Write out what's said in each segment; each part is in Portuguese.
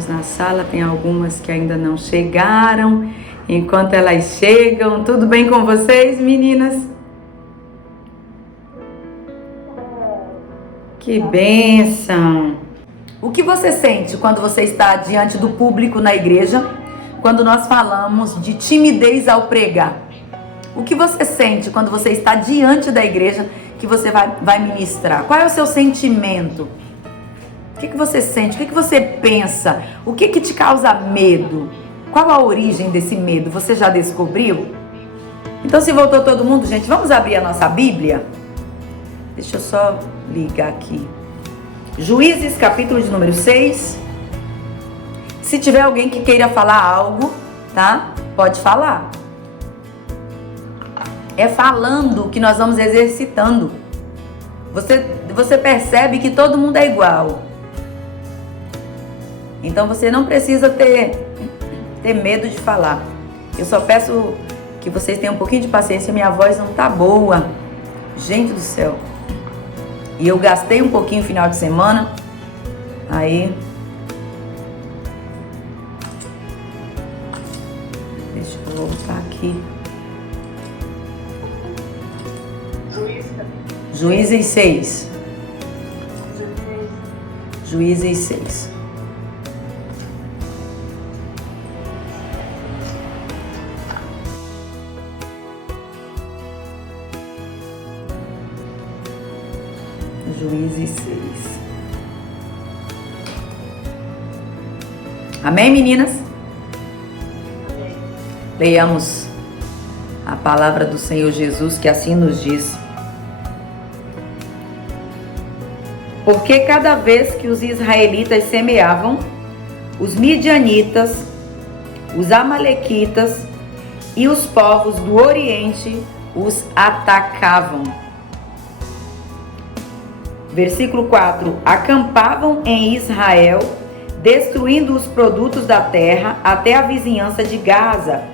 estamos na sala, tem algumas que ainda não chegaram. Enquanto elas chegam, tudo bem com vocês, meninas? Que bênção! O que você sente quando você está diante do público na igreja, quando nós falamos de timidez ao pregar? O que você sente quando você está diante da igreja que você vai ministrar? Qual é o seu sentimento? O que você sente? O que você pensa? O que te causa medo? Qual a origem desse medo? Você já descobriu? Então, se voltou todo mundo, gente, vamos abrir a nossa Bíblia? Deixa eu só ligar aqui. Juízes, capítulo de número 6. Se tiver alguém que queira falar algo, tá? Pode falar. É falando que nós vamos exercitando. Você percebe que todo mundo é igual. Então você não precisa ter medo de falar. Eu só peço que vocês tenham um pouquinho de paciência. Minha voz não tá boa. Gente do céu. E eu gastei um pouquinho no final de semana. Aí. Deixa eu voltar aqui. Juízes 6. Juízes 6. Juízes 6. Amém, meninas? Amém. Leiamos a palavra do Senhor Jesus, que assim nos diz: porque cada vez que os israelitas semeavam, os midianitas, os amalequitas e os povos do Oriente os atacavam. Versículo 4. Acampavam em Israel, destruindo os produtos da terra até a vizinhança de Gaza,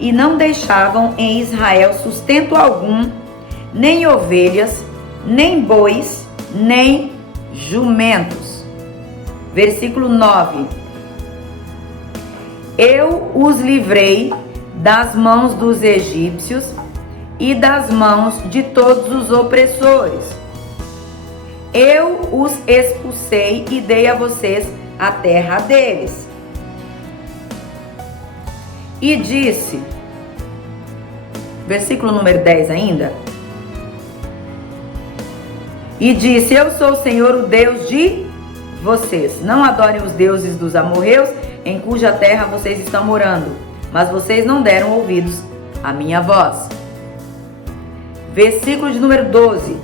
e não deixavam em Israel sustento algum, nem ovelhas, nem bois, nem jumentos. Versículo 9. Eu os livrei das mãos dos egípcios e das mãos de todos os opressores. Eu os expulsei e dei a vocês a terra deles. E disse, versículo número 10 ainda. E disse, eu sou o Senhor, o Deus de vocês. Não adorem os deuses dos amorreus, em cuja terra vocês estão morando. Mas vocês não deram ouvidos à minha voz. Versículo de número 12.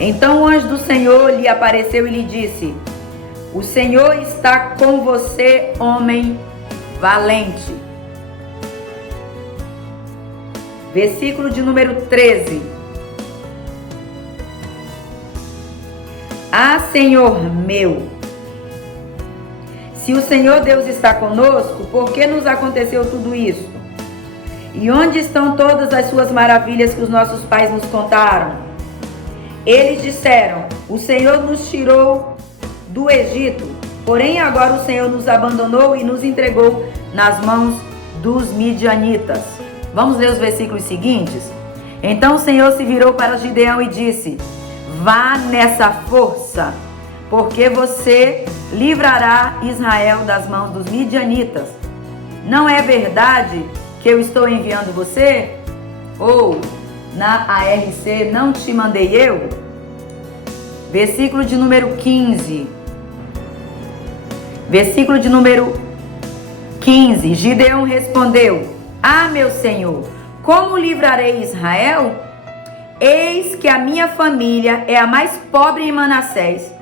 Então o anjo do Senhor lhe apareceu e lhe disse, o Senhor está com você, homem valente. Versículo de número 13. Ah, Senhor meu, se o Senhor Deus está conosco, por que nos aconteceu tudo isso? E onde estão todas as suas maravilhas que os nossos pais nos contaram? Eles disseram, o Senhor nos tirou do Egito, porém agora o Senhor nos abandonou e nos entregou nas mãos dos midianitas. Vamos ler os versículos seguintes? Então o Senhor se virou para Gideão e disse, vá nessa força, porque você livrará Israel das mãos dos midianitas. Não é verdade que eu estou enviando você? Ou na ARC não te mandei eu? Versículo de número 15. Versículo de número 15. Gideão respondeu, ah, meu Senhor, como livrarei Israel? Eis que a minha família é a mais pobre em Manassés,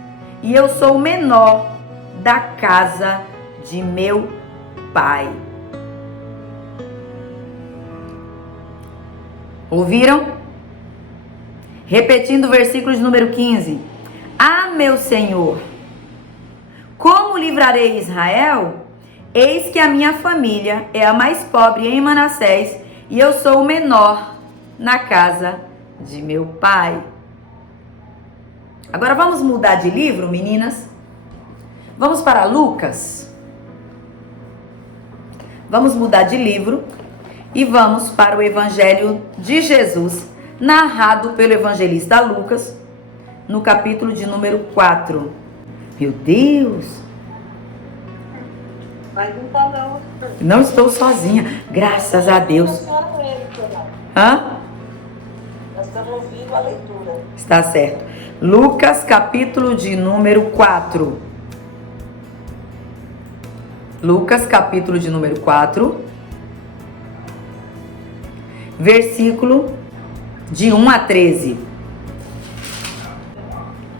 e eu sou o menor da casa de meu pai. Ouviram? Repetindo o versículo de número 15. Ah, meu Senhor, como livrarei Israel? Eis que a minha família é a mais pobre em Manassés, e eu sou o menor na casa de meu pai. Agora vamos mudar de livro, meninas? Vamos para Lucas. Vamos mudar de livro e vamos para o Evangelho de Jesus, narrado pelo evangelista Lucas, no capítulo de número 4. Meu Deus! Mas não tá não. Não estou sozinha, graças a Deus. A senhora lê, doutora. Hã? Nós estamos ouvindo a leitura. Está certo. Lucas, capítulo de número 4. Lucas, capítulo de número 4. Versículo de 1 a 13.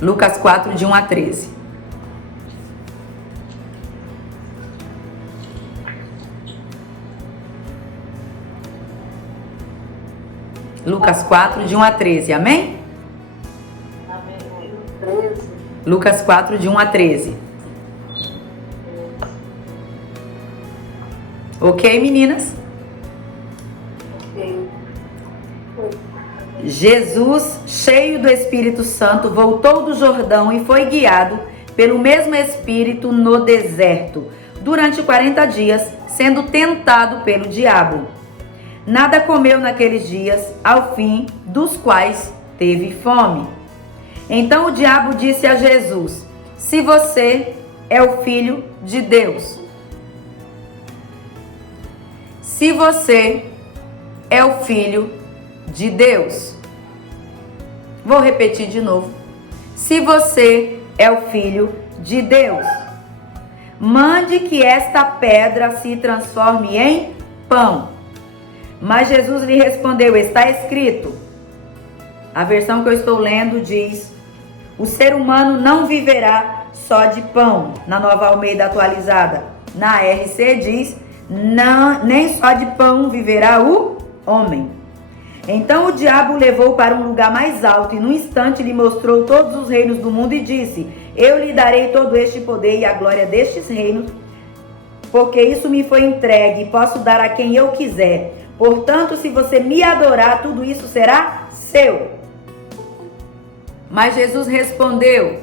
Lucas 4, de 1 a 13. Lucas 4, de 1 a 13. Amém? Amém. 13. Lucas 4, de 1 a 13. Ok, meninas? Ok. Jesus, cheio do Espírito Santo, voltou do Jordão e foi guiado pelo mesmo Espírito no deserto, durante 40 dias, sendo tentado pelo diabo. Nada comeu naqueles dias, ao fim dos quais teve fome. Então o diabo disse a Jesus: se você é o Filho de Deus, se você é o Filho de Deus. Vou repetir de novo. Se você é o Filho de Deus, mande que esta pedra se transforme em pão. Mas Jesus lhe respondeu: está escrito. A versão que eu estou lendo diz: o ser humano não viverá só de pão. Na Nova Almeida atualizada. Na RC diz: não, nem só de pão viverá o homem. Então o diabo o levou para um lugar mais alto e num instante lhe mostrou todos os reinos do mundo e disse: eu lhe darei todo este poder e a glória destes reinos, porque isso me foi entregue e posso dar a quem eu quiser. Portanto, se você me adorar, tudo isso será seu. Mas Jesus respondeu: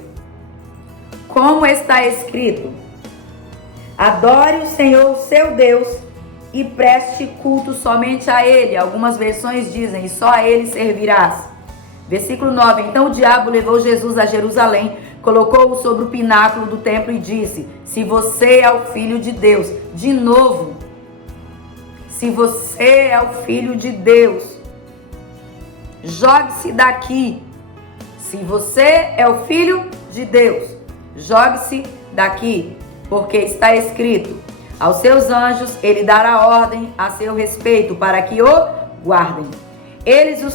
como está escrito, adore o Senhor, seu Deus, e preste culto somente a Ele. Algumas versões dizem: e só a Ele servirás. Versículo 9. Então o diabo levou Jesus a Jerusalém, colocou-o sobre o pináculo do templo e disse: se você é o Filho de Deus. De novo, se você é o Filho de Deus, jogue-se daqui. Se você é o Filho de Deus, jogue-se daqui, porque está escrito: aos seus anjos ele dará ordem a seu respeito para que o guardem. Eles o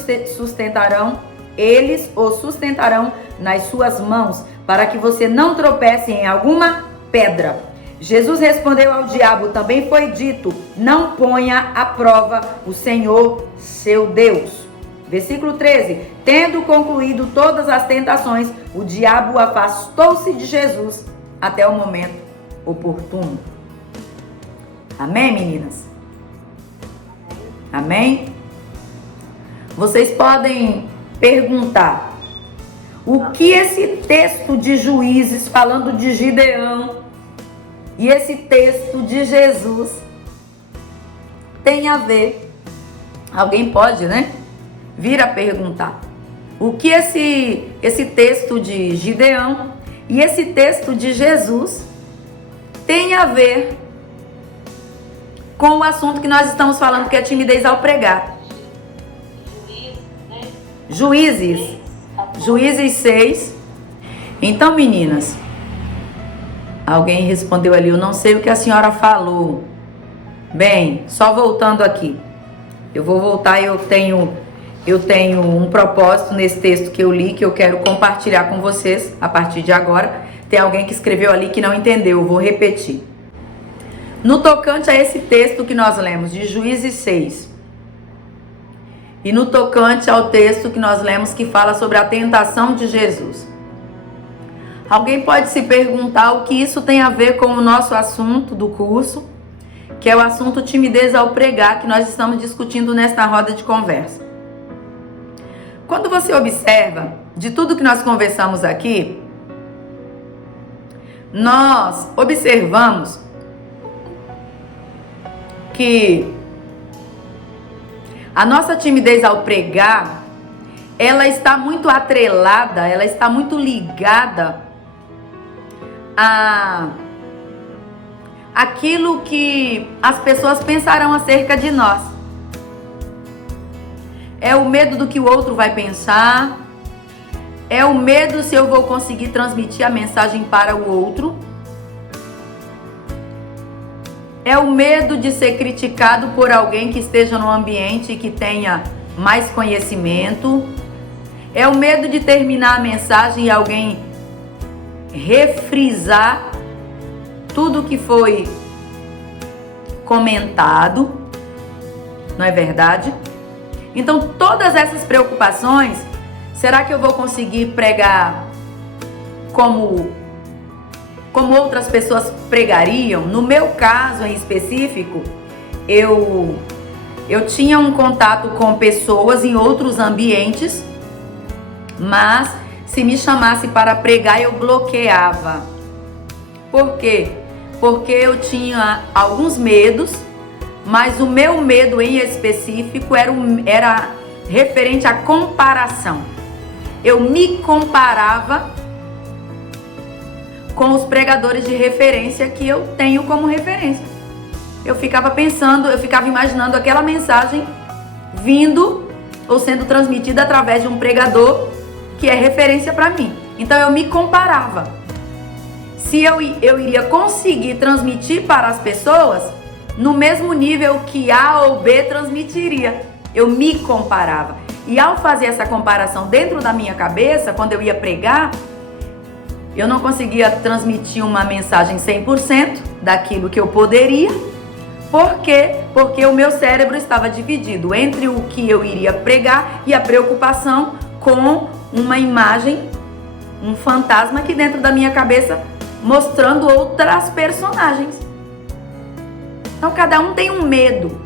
sustentarão nas suas mãos, para que você não tropece em alguma pedra. Jesus respondeu ao diabo: também foi dito, não ponha à prova o Senhor seu Deus. Versículo 13. Tendo concluído todas as tentações, o diabo afastou-se de Jesus até o momento oportuno. Amém, meninas? Amém? Vocês podem perguntar: o que esse texto de Juízes falando de Gideão e esse texto de Jesus tem a ver? Alguém pode, né? Vir a perguntar. O que esse texto de Gideão e esse texto de Jesus tem a ver com o assunto que nós estamos falando, que é timidez ao pregar. Juízes 6. Então, meninas, alguém respondeu ali: eu não sei o que a senhora falou. Bem, só voltando aqui. Eu vou voltar e eu tenho um propósito nesse texto que eu li, que eu quero compartilhar com vocês a partir de agora. Tem alguém que escreveu ali que não entendeu, eu vou repetir. No tocante a esse texto que nós lemos, de Juízes 6, e no tocante ao texto que nós lemos que fala sobre a tentação de Jesus, alguém pode se perguntar o que isso tem a ver com o nosso assunto do curso, que é o assunto timidez ao pregar, que nós estamos discutindo nesta roda de conversa. Quando você observa de tudo que nós conversamos aqui, nós observamos que a nossa timidez ao pregar, ela está muito atrelada, ela está muito ligada a aquilo que as pessoas pensarão acerca de nós. É o medo do que o outro vai pensar, é o medo se eu vou conseguir transmitir a mensagem para o outro, é o medo de ser criticado por alguém que esteja no ambiente e que tenha mais conhecimento, é o medo de terminar a mensagem e alguém refrisar tudo que foi comentado, não é verdade? Então, todas essas preocupações, será que eu vou conseguir pregar como outras pessoas pregariam? No meu caso em específico, eu tinha um contato com pessoas em outros ambientes, mas se me chamasse para pregar, eu bloqueava. Por quê? Porque eu tinha alguns medos, mas o meu medo em específico era referente à comparação. Eu me comparava com os pregadores de referência que eu tenho como referência. Eu ficava pensando, eu ficava imaginando aquela mensagem vindo ou sendo transmitida através de um pregador que é referência para mim. Então eu me comparava. Se eu iria conseguir transmitir para as pessoas no mesmo nível que A ou B transmitiria. Eu me comparava. E ao fazer essa comparação dentro da minha cabeça, quando eu ia pregar, eu não conseguia transmitir uma mensagem 100% daquilo que eu poderia. Por quê? Porque o meu cérebro estava dividido entre o que eu iria pregar e a preocupação com uma imagem, um fantasma aqui dentro da minha cabeça, mostrando outras personagens. Então cada um tem um medo,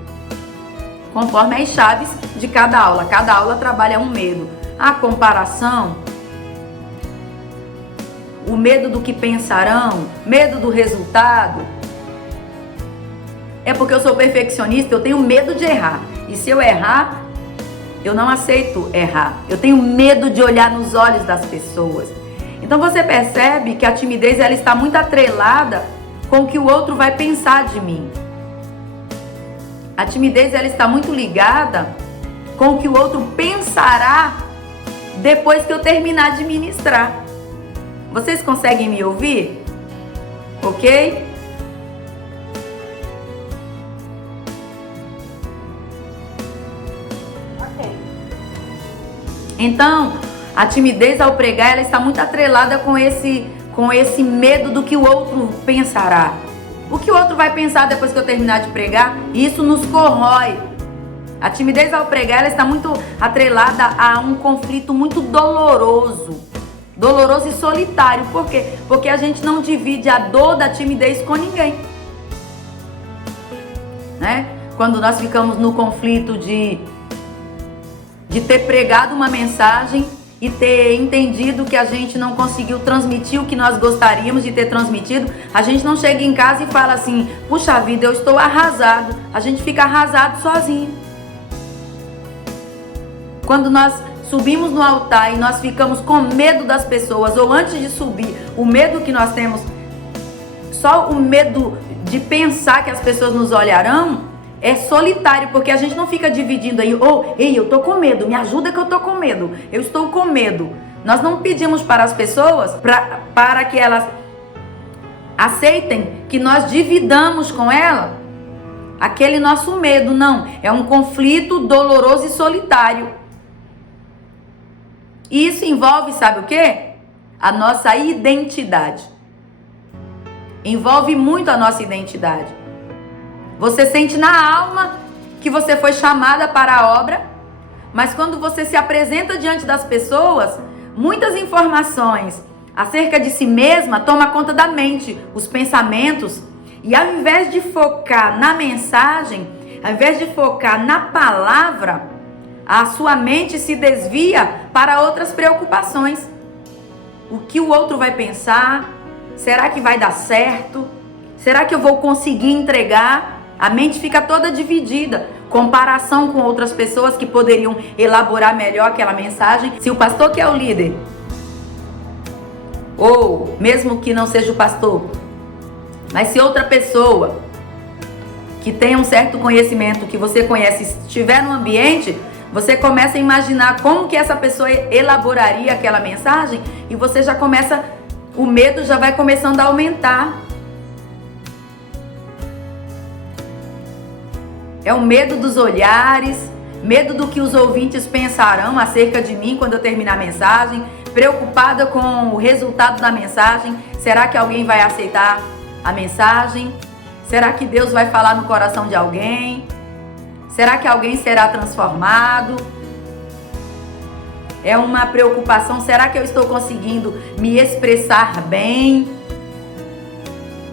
conforme as chaves de cada aula. Cada aula trabalha um medo. A comparação, o medo do que pensarão, medo do resultado. É porque eu sou perfeccionista, eu tenho medo de errar. E se eu errar, eu não aceito errar. Eu tenho medo de olhar nos olhos das pessoas. Então você percebe que a timidez ela está muito atrelada com o que o outro vai pensar de mim. A timidez ela está muito ligada com o que o outro pensará depois que eu terminar de ministrar. Vocês conseguem me ouvir? Ok? Ok. Então, a timidez ao pregar, ela está muito atrelada com esse medo do que o outro pensará. O que o outro vai pensar depois que eu terminar de pregar, isso nos corrói. A timidez ao pregar, ela está muito atrelada a um conflito muito doloroso e solitário. Por quê? Porque a gente não divide a dor da timidez com ninguém, né? Quando nós ficamos no conflito de ter pregado uma mensagem e ter entendido que a gente não conseguiu transmitir o que nós gostaríamos de ter transmitido, a gente não chega em casa e fala assim, puxa vida, eu estou arrasado. A gente fica arrasado sozinho. Quando nós subimos no altar e nós ficamos com medo das pessoas, ou antes de subir, o medo que nós temos, só o medo de pensar que as pessoas nos olharão, é solitário, porque a gente não fica dividindo aí, ei, eu tô com medo, me ajuda que eu tô com medo, eu estou com medo. Nós não pedimos para as pessoas, para que elas aceitem que nós dividamos com ela aquele nosso medo, não. É um conflito doloroso e solitário. E isso envolve, sabe o quê? A nossa identidade. Envolve muito a nossa identidade. Você sente na alma que você foi chamada para a obra, mas quando você se apresenta diante das pessoas, muitas informações acerca de si mesma tomam conta da mente, os pensamentos, e ao invés de focar na mensagem, ao invés de focar na palavra, a sua mente se desvia para outras preocupações. O que o outro vai pensar? Será que vai dar certo? Será que eu vou conseguir entregar? A mente fica toda dividida. Comparação com outras pessoas que poderiam elaborar melhor aquela mensagem. Se o pastor que é o líder, ou mesmo que não seja o pastor, mas se outra pessoa que tem um certo conhecimento que você conhece estiver no ambiente, você começa a imaginar como que essa pessoa elaboraria aquela mensagem e você já começa, o medo já vai começando a aumentar. É o medo dos olhares, medo do que os ouvintes pensarão acerca de mim quando eu terminar a mensagem, preocupada com o resultado da mensagem. Será que alguém vai aceitar a mensagem? Será que Deus vai falar no coração de alguém? Será que alguém será transformado? É uma preocupação. Será que eu estou conseguindo me expressar bem?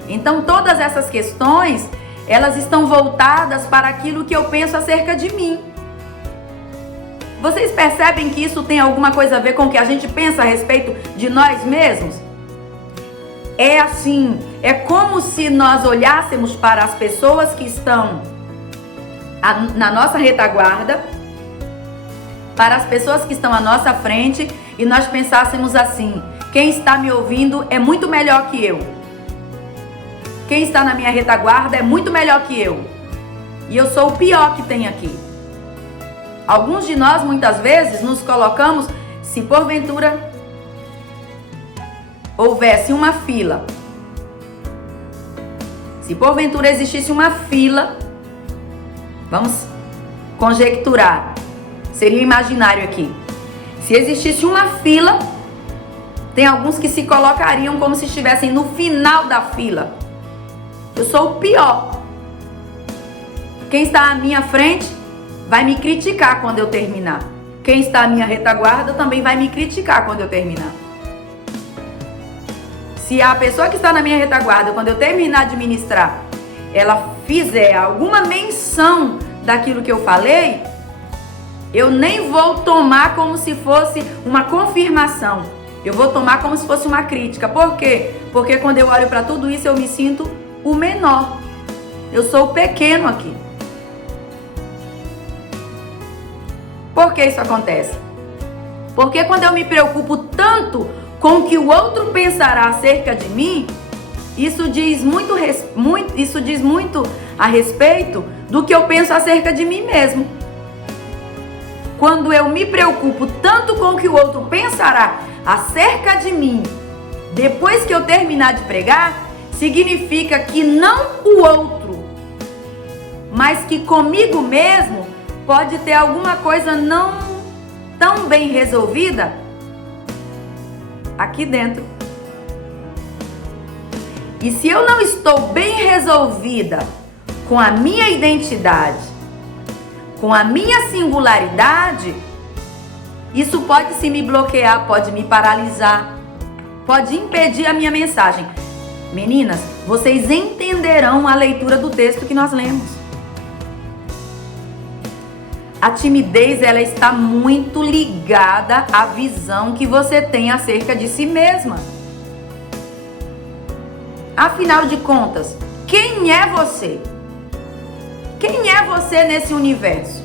Então, todas essas questões, elas estão voltadas para aquilo que eu penso acerca de mim. Vocês percebem que isso tem alguma coisa a ver com o que a gente pensa a respeito de nós mesmos? É assim, é como se nós olhássemos para as pessoas que estão na nossa retaguarda, para as pessoas que estão à nossa frente, e nós pensássemos assim: quem está me ouvindo é muito melhor que eu. Quem está na minha retaguarda é muito melhor que eu. E eu sou o pior que tem aqui. Alguns de nós, muitas vezes, nos colocamos, se porventura houvesse uma fila, se porventura existisse uma fila, vamos conjecturar, seria imaginário aqui. Se existisse uma fila, tem alguns que se colocariam como se estivessem no final da fila. Eu sou o pior. Quem está à minha frente vai me criticar quando eu terminar. Quem está à minha retaguarda também vai me criticar quando eu terminar. Se a pessoa que está na minha retaguarda, quando eu terminar de ministrar, ela fizer alguma menção daquilo que eu falei, eu nem vou tomar como se fosse uma confirmação. Eu vou tomar como se fosse uma crítica. Por quê? Porque quando eu olho para tudo isso, eu me sinto o menor. Eu sou o pequeno aqui. Por que isso acontece? Porque quando eu me preocupo tanto com o que o outro pensará acerca de mim, isso diz muito a respeito do que eu penso acerca de mim mesmo. Quando eu me preocupo tanto com o que o outro pensará acerca de mim, depois que eu terminar de pregar, significa que não o outro, mas que comigo mesmo pode ter alguma coisa não tão bem resolvida aqui dentro. E se eu não estou bem resolvida com a minha identidade, com a minha singularidade, isso pode se me bloquear, pode me paralisar, pode impedir a minha mensagem. Meninas, vocês entenderão a leitura do texto que nós lemos. A timidez, ela está muito ligada à visão que você tem acerca de si mesma. Afinal de contas, quem é você? Quem é você nesse universo?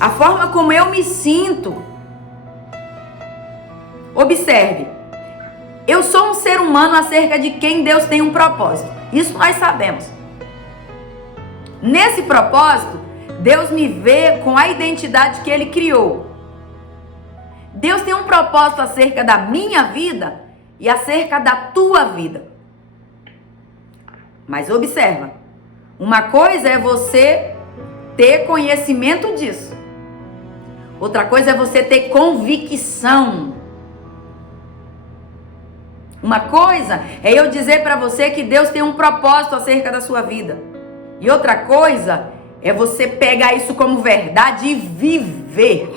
A forma como eu me sinto. Observe, eu sou um ser humano acerca de quem Deus tem um propósito. Isso nós sabemos. Nesse propósito, Deus me vê com a identidade que Ele criou. Deus tem um propósito acerca da minha vida e acerca da tua vida. Mas observa, uma coisa é você ter conhecimento disso. Outra coisa é você ter convicção. Uma coisa é eu dizer para você que Deus tem um propósito acerca da sua vida. E outra coisa é você pegar isso como verdade e viver.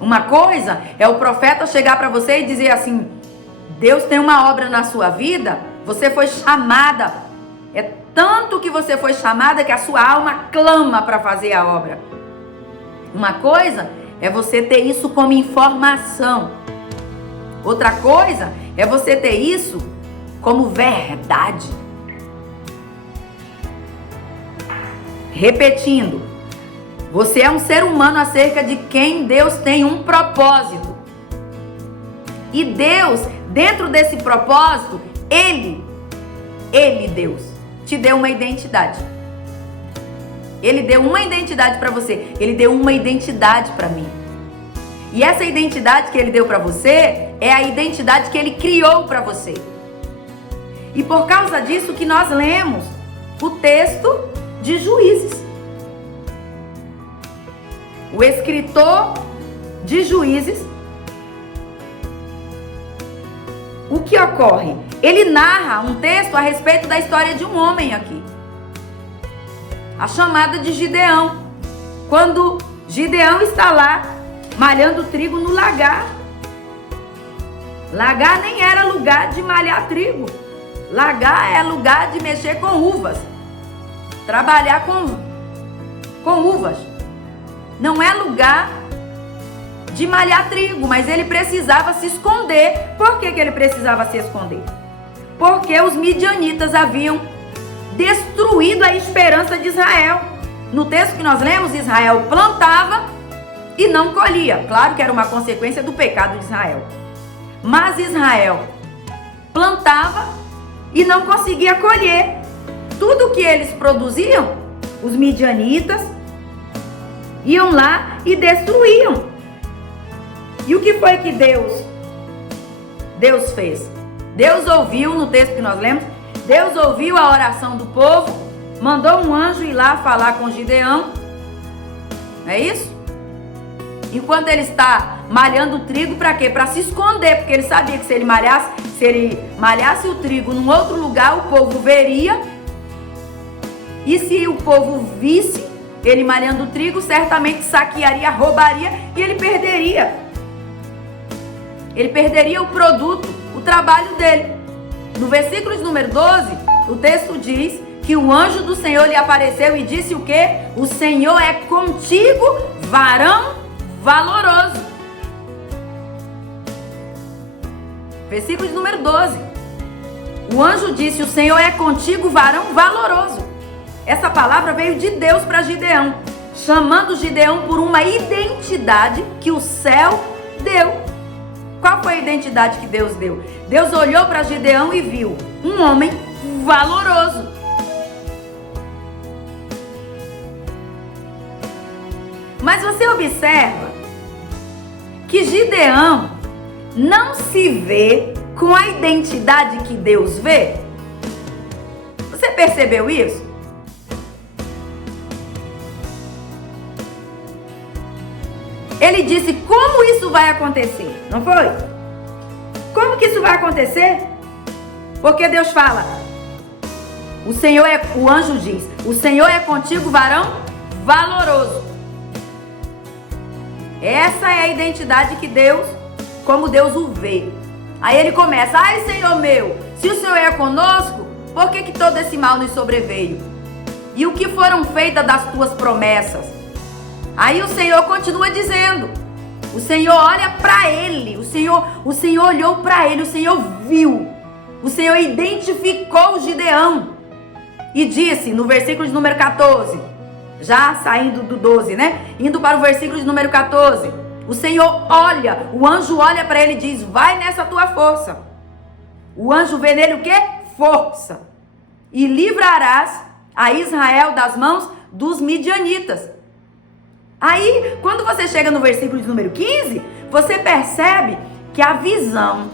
Uma coisa é o profeta chegar para você e dizer assim: Deus tem uma obra na sua vida, você foi chamada. É tanto que você foi chamada que a sua alma clama para fazer a obra. Uma coisa é você ter isso como informação. Outra coisa é você ter isso como verdade. Repetindo, você é um ser humano acerca de quem Deus tem um propósito. E Deus, dentro desse propósito, Ele, Deus, te deu uma identidade. Ele deu uma identidade para você. Ele deu uma identidade para mim. E essa identidade que Ele deu para você é a identidade que Ele criou para você. E por causa disso que nós lemos o texto de Juízes. O escritor de Juízes, o que ocorre? Ele narra um texto a respeito da história de um homem aqui. A chamada de Gideão. Quando Gideão está lá malhando trigo no lagar. Lagar nem era lugar de malhar trigo. Lagar é lugar de mexer com uvas. Trabalhar com uvas. Não é lugar de malhar trigo, mas ele precisava se esconder. Por que ele precisava se esconder? Porque os midianitas haviam destruído a esperança de Israel. No texto que nós lemos, Israel plantava e não colhia. Claro que era uma consequência do pecado de Israel. Mas Israel plantava e não conseguia colher. Tudo que eles produziam, os midianitas iam lá e destruíam. E o que foi que Deus fez? Deus ouviu, no texto que nós lemos, Deus ouviu a oração do povo, mandou um anjo ir lá falar com Gideão. É isso? Enquanto ele está malhando o trigo, para quê? Para se esconder, porque ele sabia que se ele malhasse o trigo num outro lugar, o povo veria. E se o povo visse ele malhando o trigo, certamente saquearia, roubaria e ele perderia. Ele perderia o produto, o trabalho dele. No versículo de número 12, o texto diz que o anjo do Senhor lhe apareceu e disse o quê? O Senhor é contigo, varão valoroso. Versículo de número 12. O anjo disse, o Senhor é contigo, varão valoroso. Essa palavra veio de Deus para Gideão, chamando Gideão por uma identidade que o céu deu. Qual foi a identidade que Deus deu? Deus olhou para Gideão e viu um homem valoroso. Mas você observa que Gideão não se vê com a identidade que Deus vê. Você percebeu isso? Ele disse, como isso vai acontecer? Não foi? Como que isso vai acontecer? Porque Deus fala, o anjo diz, o Senhor é contigo, varão valoroso. Essa é a identidade que Deus, como Deus o vê. Aí ele começa, ai Senhor meu, se o Senhor é conosco, por que todo esse mal nos sobreveio? E o que foram feitas das tuas promessas? Aí o Senhor continua dizendo, o Senhor olha para ele, o Senhor olhou para ele, o Senhor viu, o Senhor identificou Gideão e disse no versículo de número 14, já saindo do 12, né? Indo para o versículo de número 14, o Senhor olha, o anjo olha para ele e diz, vai nessa tua força. O anjo vê nele o quê? Força. E livrarás a Israel das mãos dos midianitas. Aí, quando você chega no versículo de número 15, você percebe que a visão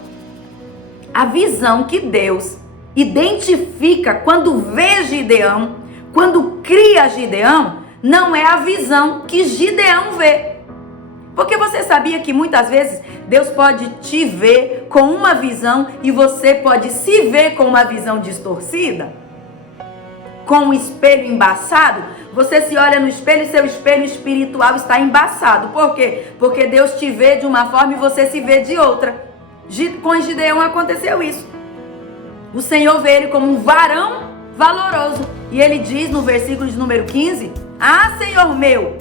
que Deus identifica quando vê Gideão, quando cria Gideão, não é a visão que Gideão vê. Porque você sabia que muitas vezes Deus pode te ver com uma visão e você pode se ver com uma visão distorcida? Com um espelho embaçado? Você se olha no espelho e seu espelho espiritual está embaçado. Por quê? Porque Deus te vê de uma forma e você se vê de outra. Com Gideão aconteceu isso. O Senhor vê ele como um varão valoroso. E ele diz no versículo de número 15, ah, Senhor meu,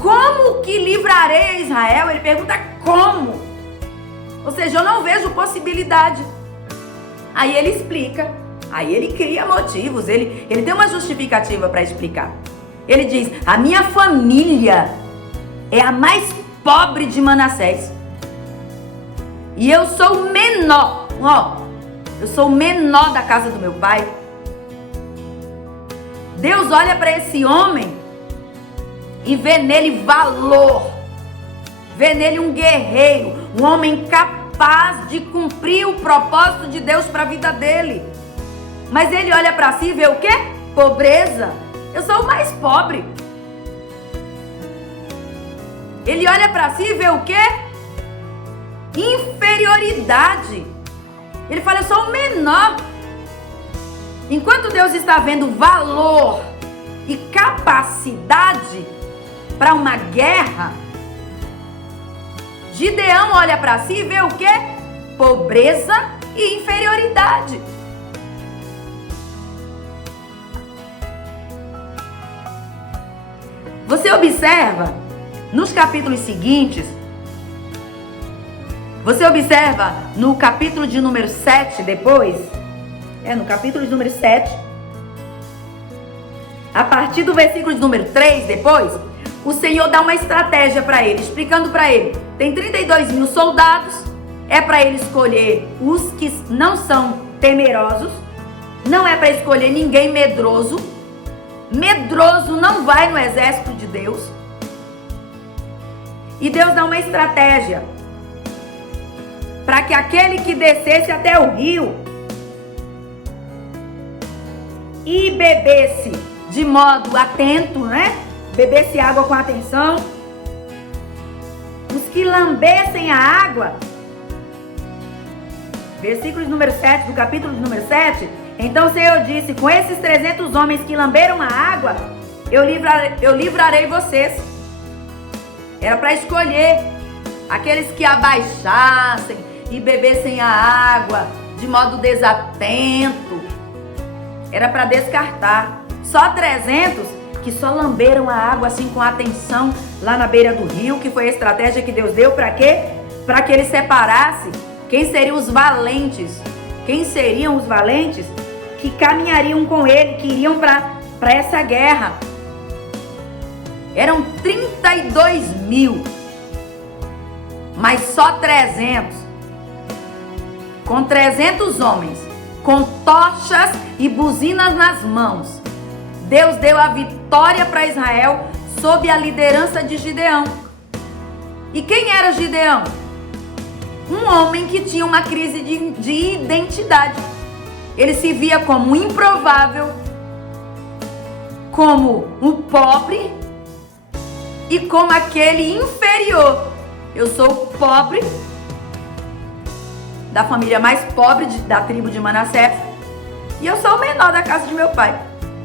Como que livrarei Israel? Ele pergunta como. Ou seja, eu não vejo possibilidade. Aí ele explica. Aí ele cria motivos. Ele tem uma justificativa para explicar. Ele diz: a minha família é a mais pobre de Manassés. E eu sou o menor. Eu sou o menor da casa do meu pai. Deus olha para esse homem e vê nele valor. Vê nele um guerreiro, um homem capaz de cumprir o propósito de Deus para a vida dele. Mas ele olha para si e vê o quê? Pobreza. Eu sou o mais pobre. Ele olha para si e vê o quê? Inferioridade. Ele fala: eu sou o menor. Enquanto Deus está vendo valor e capacidade para uma guerra, Gideão olha para si e vê o quê? Pobreza e inferioridade. Você observa nos capítulos seguintes, você observa no capítulo de número 7 depois, no capítulo de número 7, a partir do versículo de número 3 depois, o Senhor dá uma estratégia para ele, explicando para ele: tem 32 mil soldados, é para ele escolher os que não são temerosos, não é para escolher ninguém medroso. Medroso não vai no exército de Deus. E Deus dá uma estratégia para que aquele que descesse até o rio e bebesse de modo atento, bebesse água com atenção. Os que lambessem a água, versículo de número 7 do capítulo de número 7. Então o Senhor disse: com esses 300 homens que lamberam a água, eu livrarei vocês. Era para escolher aqueles que abaixassem e bebessem a água de modo desatento. Era para descartar. Só 300 que só lamberam a água assim com atenção lá na beira do rio, que foi a estratégia que Deus deu para quê? Para que ele separasse quem seriam os valentes. Quem seriam os valentes que caminhariam com ele, que iriam para essa guerra. Eram 32 mil, mas só 300. Com 300 homens, com tochas e buzinas nas mãos, Deus deu a vitória para Israel sob a liderança de Gideão. E quem era Gideão? Um homem que tinha uma crise de identidade. Ele se via como improvável, como um pobre e como aquele inferior. Eu sou pobre, da família mais pobre da tribo de Manassés, e eu sou o menor da casa de meu pai.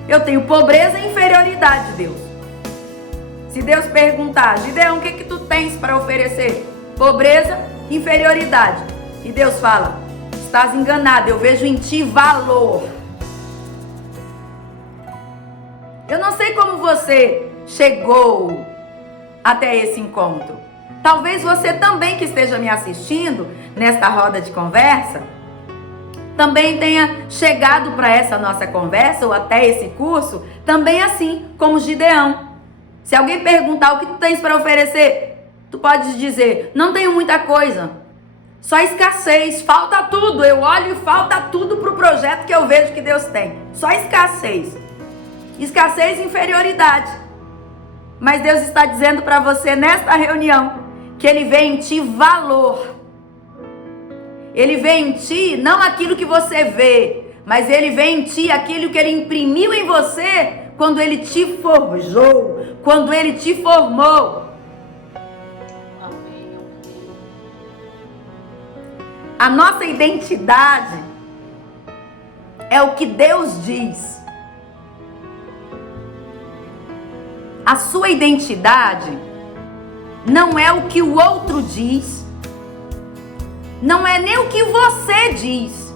Eu tenho pobreza e inferioridade, Deus. Se Deus perguntar: Gideão, o que tu tens para oferecer? Pobreza, inferioridade. E Deus fala: estás enganado, eu vejo em ti valor. Eu não sei como você chegou até esse encontro. Talvez você também, que esteja me assistindo nesta roda de conversa, também tenha chegado para essa nossa conversa ou até esse curso, também assim como Gideão. Se alguém perguntar: o que tu tens para oferecer? Tu podes dizer: não tenho muita coisa, só escassez, falta tudo. Eu olho e falta tudo para o projeto que eu vejo que Deus tem. Só escassez. Escassez e inferioridade. Mas Deus está dizendo para você nesta reunião que Ele vê em ti valor. Ele vê em ti não aquilo que você vê, mas Ele vê em ti aquilo que Ele imprimiu em você quando Ele te forjou, quando Ele te formou. A nossa identidade é o que Deus diz. A sua identidade não é o que o outro diz, não é nem o que você diz.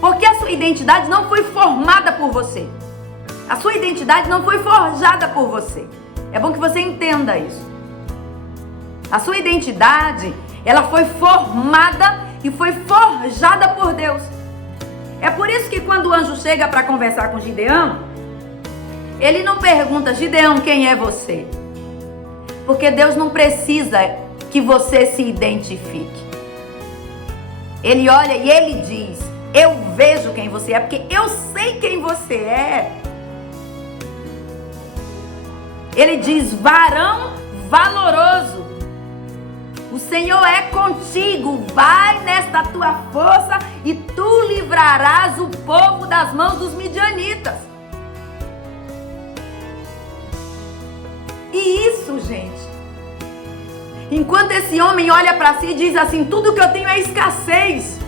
Porque a sua identidade não foi formada por você. A sua identidade não foi forjada por você. É bom que você entenda isso. A sua identidade, ela foi formada e foi forjada por Deus. É por isso que quando o anjo chega para conversar com Gideão, ele não pergunta: Gideão, quem é você? Porque Deus não precisa que você se identifique. Ele olha e ele diz: eu vejo quem você é, porque eu sei quem você é. Ele diz: varão valoroso, o Senhor é contigo, vai nesta tua força e tu livrarás o povo das mãos dos midianitas. E isso, gente, enquanto esse homem olha para si e diz assim: tudo que eu tenho é escassez,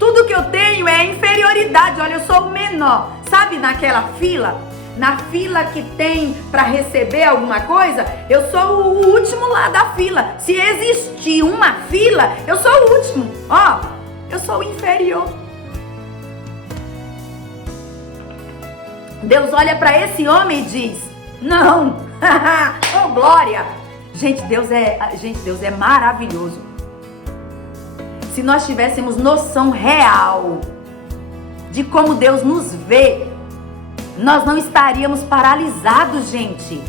tudo que eu tenho é inferioridade, olha, eu sou o menor. Sabe naquela fila? Na fila que tem para receber alguma coisa, eu sou o último lá da fila. Se existir uma fila, eu sou o último. Ó, eu sou o inferior. Deus olha para esse homem e diz: não, oh glória. Gente, Deus é maravilhoso. Se nós tivéssemos noção real de como Deus nos vê, nós não estaríamos paralisados, gente.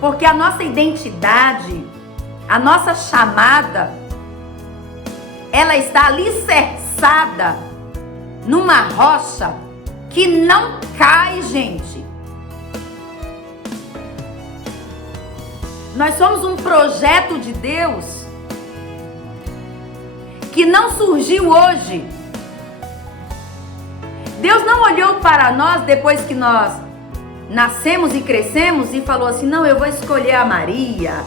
Porque a nossa identidade, a nossa chamada, ela está alicerçada numa rocha que não cai, gente. Nós somos um projeto de Deus que não surgiu hoje. Deus não olhou para nós depois que nós nascemos e crescemos e falou assim: não, eu vou escolher a Maria,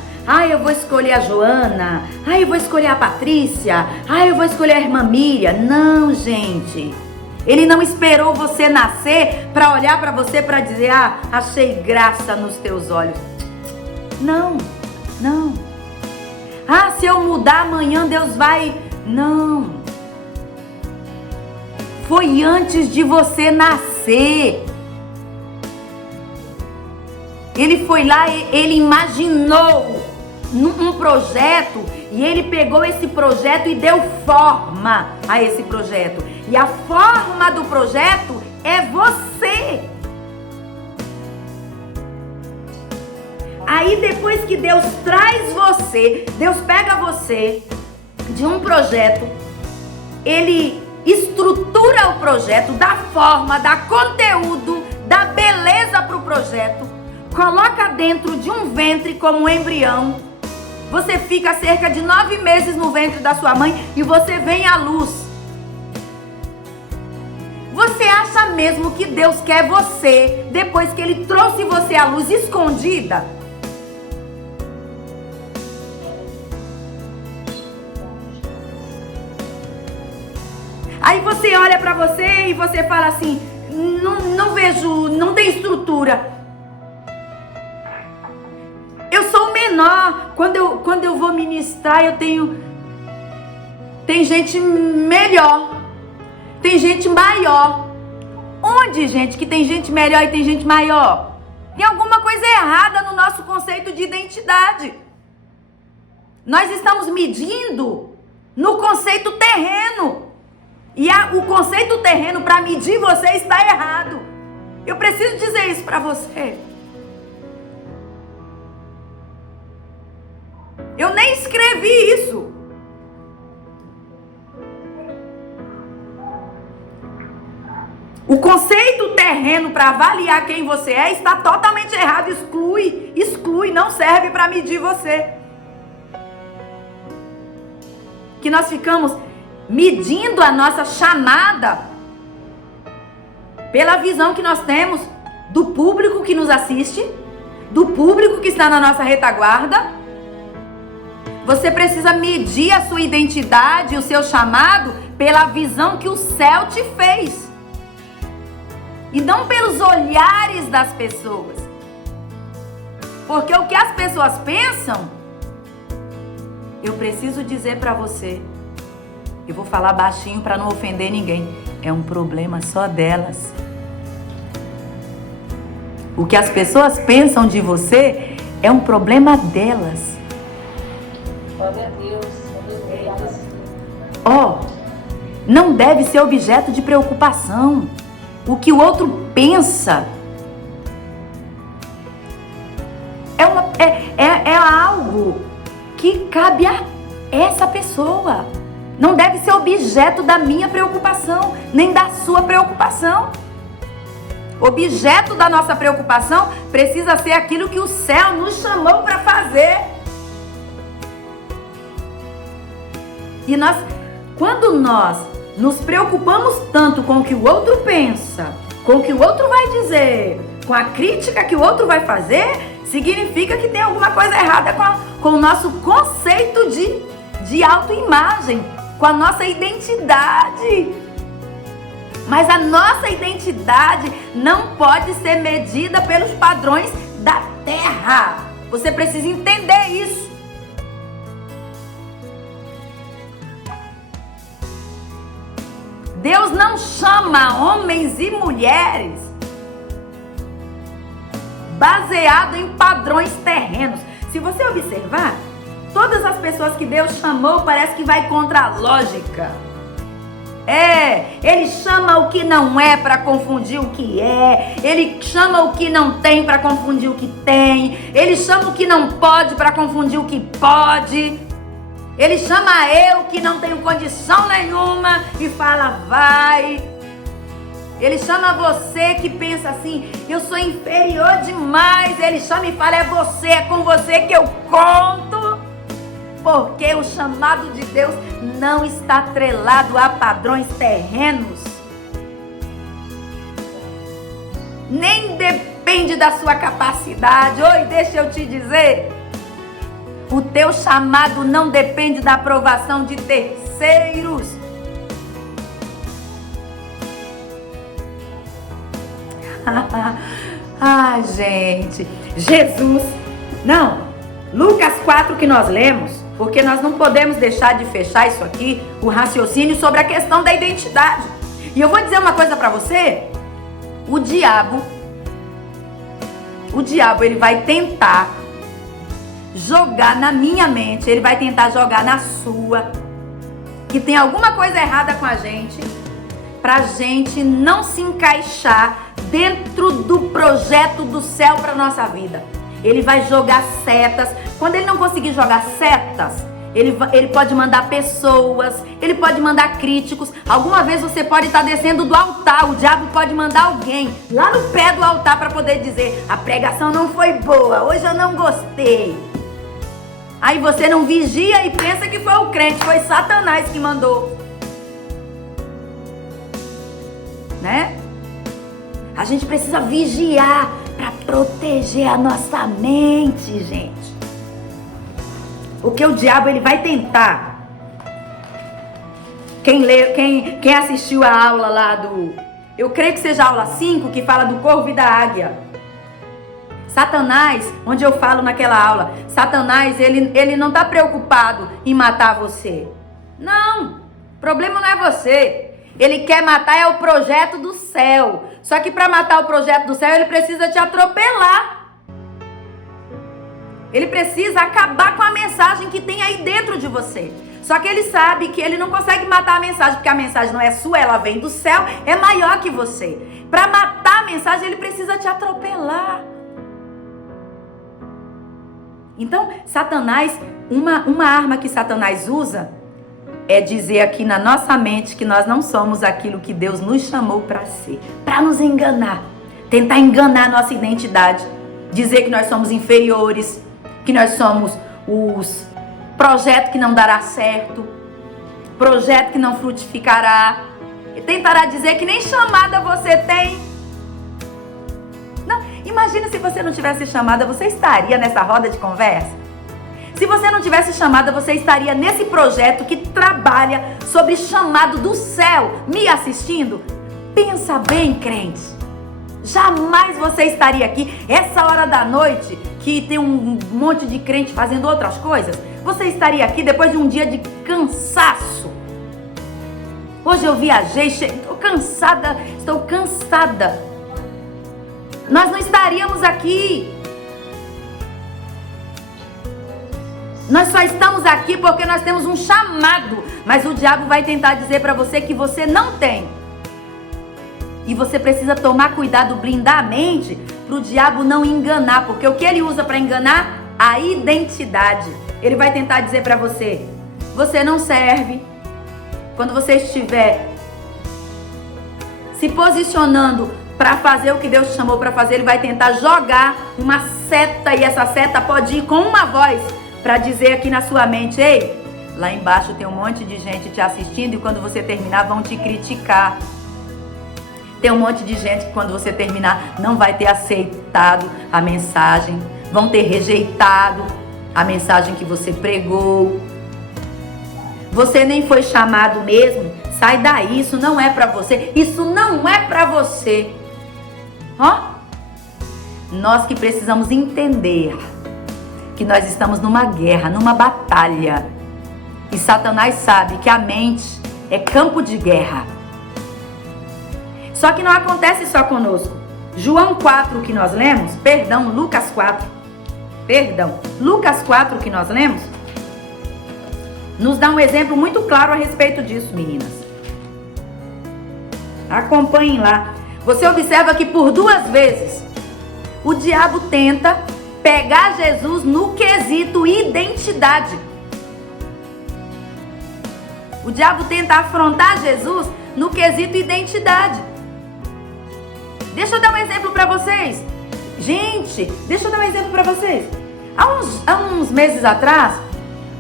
eu vou escolher a Joana, eu vou escolher a Patrícia, eu vou escolher a irmã Miriam. Não, gente. Ele não esperou você nascer para olhar para você para dizer: achei graça nos teus olhos. Não, não. Se eu mudar amanhã Deus vai... Não. Foi antes de você nascer. Ele foi lá, ele imaginou um projeto e ele pegou esse projeto e deu forma a esse projeto. E a forma do projeto é você. Aí depois que Deus traz você, Deus pega você de um projeto, Ele estrutura o projeto, dá forma, dá conteúdo, dá beleza para o projeto, coloca dentro de um ventre como um embrião. Você fica cerca de 9 meses no ventre da sua mãe e você vem à luz. Você acha mesmo que Deus quer você depois que Ele trouxe você à luz escondida? Aí você olha pra você e você fala assim: não vejo, não tem estrutura. Eu sou o menor. Quando eu vou ministrar, tem gente melhor, tem gente maior. Onde, gente, que tem gente melhor e tem gente maior? Tem alguma coisa errada no nosso conceito de identidade. Nós estamos medindo no conceito terreno. E o conceito terreno para medir você está errado. Eu preciso dizer isso para você. Eu nem escrevi isso. O conceito terreno para avaliar quem você é está totalmente errado. Exclui, não serve para medir você. Que nós ficamos medindo a nossa chamada pela visão que nós temos do público que nos assiste, do público que está na nossa retaguarda. Você precisa medir a sua identidade, o seu chamado, pela visão que o céu te fez. E não pelos olhares das pessoas. Porque o que as pessoas pensam, eu preciso dizer para você. Eu vou falar baixinho para não ofender ninguém. é um problema só delas. O que as pessoas pensam de você é um problema delas. Glória a Deus. Aleluia. Ó, não deve ser objeto de preocupação. O que o outro pensa é algo que cabe a essa pessoa. Não deve ser objeto da minha preocupação, nem da sua preocupação. Objeto da nossa preocupação precisa ser aquilo que o céu nos chamou para fazer. E quando nós nos preocupamos tanto com o que o outro pensa, com o que o outro vai dizer, com a crítica que o outro vai fazer, significa que tem alguma coisa errada com o nosso conceito de autoimagem, com a nossa identidade. Mas a nossa identidade não pode ser medida pelos padrões da terra. Você precisa entender isso. Deus não chama homens e mulheres baseado em padrões terrenos. Se você observar, todas as pessoas que Deus chamou parece que vai contra a lógica. Ele chama o que não é para confundir o que é. Ele chama o que não tem para confundir o que tem. Ele chama o que não pode para confundir o que pode. Ele chama eu que não tenho condição nenhuma e fala vai. Ele chama você que pensa assim, eu sou inferior demais. Ele chama e fala, é com você que eu conto. Porque o chamado de Deus não está atrelado a padrões terrenos. Nem depende da sua capacidade. Oi, deixa eu te dizer. O teu chamado não depende da aprovação de terceiros. Ai, gente. Jesus. Não. Lucas 4 que nós lemos. Porque nós não podemos deixar de fechar isso aqui, o raciocínio sobre a questão da identidade. E eu vou dizer uma coisa pra você. O diabo, ele vai tentar jogar na minha mente, ele vai tentar jogar na sua, que tem alguma coisa errada com a gente, pra gente não se encaixar dentro do projeto do céu pra nossa vida. Ele vai jogar setas. Quando ele não conseguir jogar setas, ele pode mandar pessoas, ele pode mandar críticos. Alguma vez você pode estar descendo do altar, o diabo pode mandar alguém lá no pé do altar para poder dizer, a pregação não foi boa, hoje eu não gostei. Aí você não vigia e pensa que foi o crente, foi Satanás que mandou. Né? A gente precisa vigiar para proteger a nossa mente, gente. Porque o diabo, ele vai tentar. Quem assistiu a aula lá eu creio que seja a aula 5, que fala do corvo e da águia. Satanás, onde eu falo naquela aula, Satanás, ele não está preocupado em matar você. Não, o problema não é você. Ele quer matar é o projeto do céu. Só que para matar o projeto do céu, ele precisa te atropelar. Ele precisa acabar com a mensagem que tem aí dentro de você. Só que ele sabe que ele não consegue matar a mensagem, porque a mensagem não é sua, ela vem do céu, é maior que você. Para matar a mensagem, ele precisa te atropelar. Então, Satanás, uma arma que Satanás usa é dizer aqui na nossa mente que nós não somos aquilo que Deus nos chamou para ser. Para nos enganar. Tentar enganar a nossa identidade. Dizer que nós somos inferiores. Que nós somos os projeto que não dará certo. Projeto que não frutificará. E tentará dizer que nem chamada você tem. Não, imagina se você não tivesse chamada, você estaria nessa roda de conversa? Se você não tivesse chamada, você estaria nesse projeto que trabalha sobre chamado do céu, me assistindo? Pensa bem, crente. Jamais você estaria aqui, essa hora da noite, que tem um monte de crente fazendo outras coisas. Você estaria aqui depois de um dia de cansaço. Hoje eu viajei, tô cansada, estou cansada. Nós não estaríamos aqui. Nós só estamos aqui porque nós temos um chamado. Mas o diabo vai tentar dizer para você que você não tem. E você precisa tomar cuidado, blindar a mente, para o diabo não enganar. Porque o que ele usa para enganar? A identidade. Ele vai tentar dizer para você: você não serve. Quando você estiver se posicionando para fazer o que Deus te chamou para fazer, ele vai tentar jogar uma seta. E essa seta pode ir com uma voz para dizer aqui na sua mente: ei, lá embaixo tem um monte de gente te assistindo e quando você terminar vão te criticar. Tem um monte de gente que quando você terminar não vai ter aceitado a mensagem, vão ter rejeitado a mensagem que você pregou. Você nem foi chamado mesmo, sai daí, isso não é pra você, isso não é pra você. Ó, nós que precisamos entender que nós estamos numa guerra, numa batalha. E Satanás sabe que a mente é campo de guerra. Só que não acontece só conosco. João 4 que nós lemos, Lucas 4 que nós lemos, nos dá um exemplo muito claro a respeito disso, meninas. Acompanhem lá. Você observa que por 2 vezes o diabo tenta pegar Jesus no quesito identidade. O diabo tenta afrontar Jesus no quesito identidade. Deixa eu dar um exemplo para vocês. Gente, deixa eu dar um exemplo para vocês. Há uns meses atrás,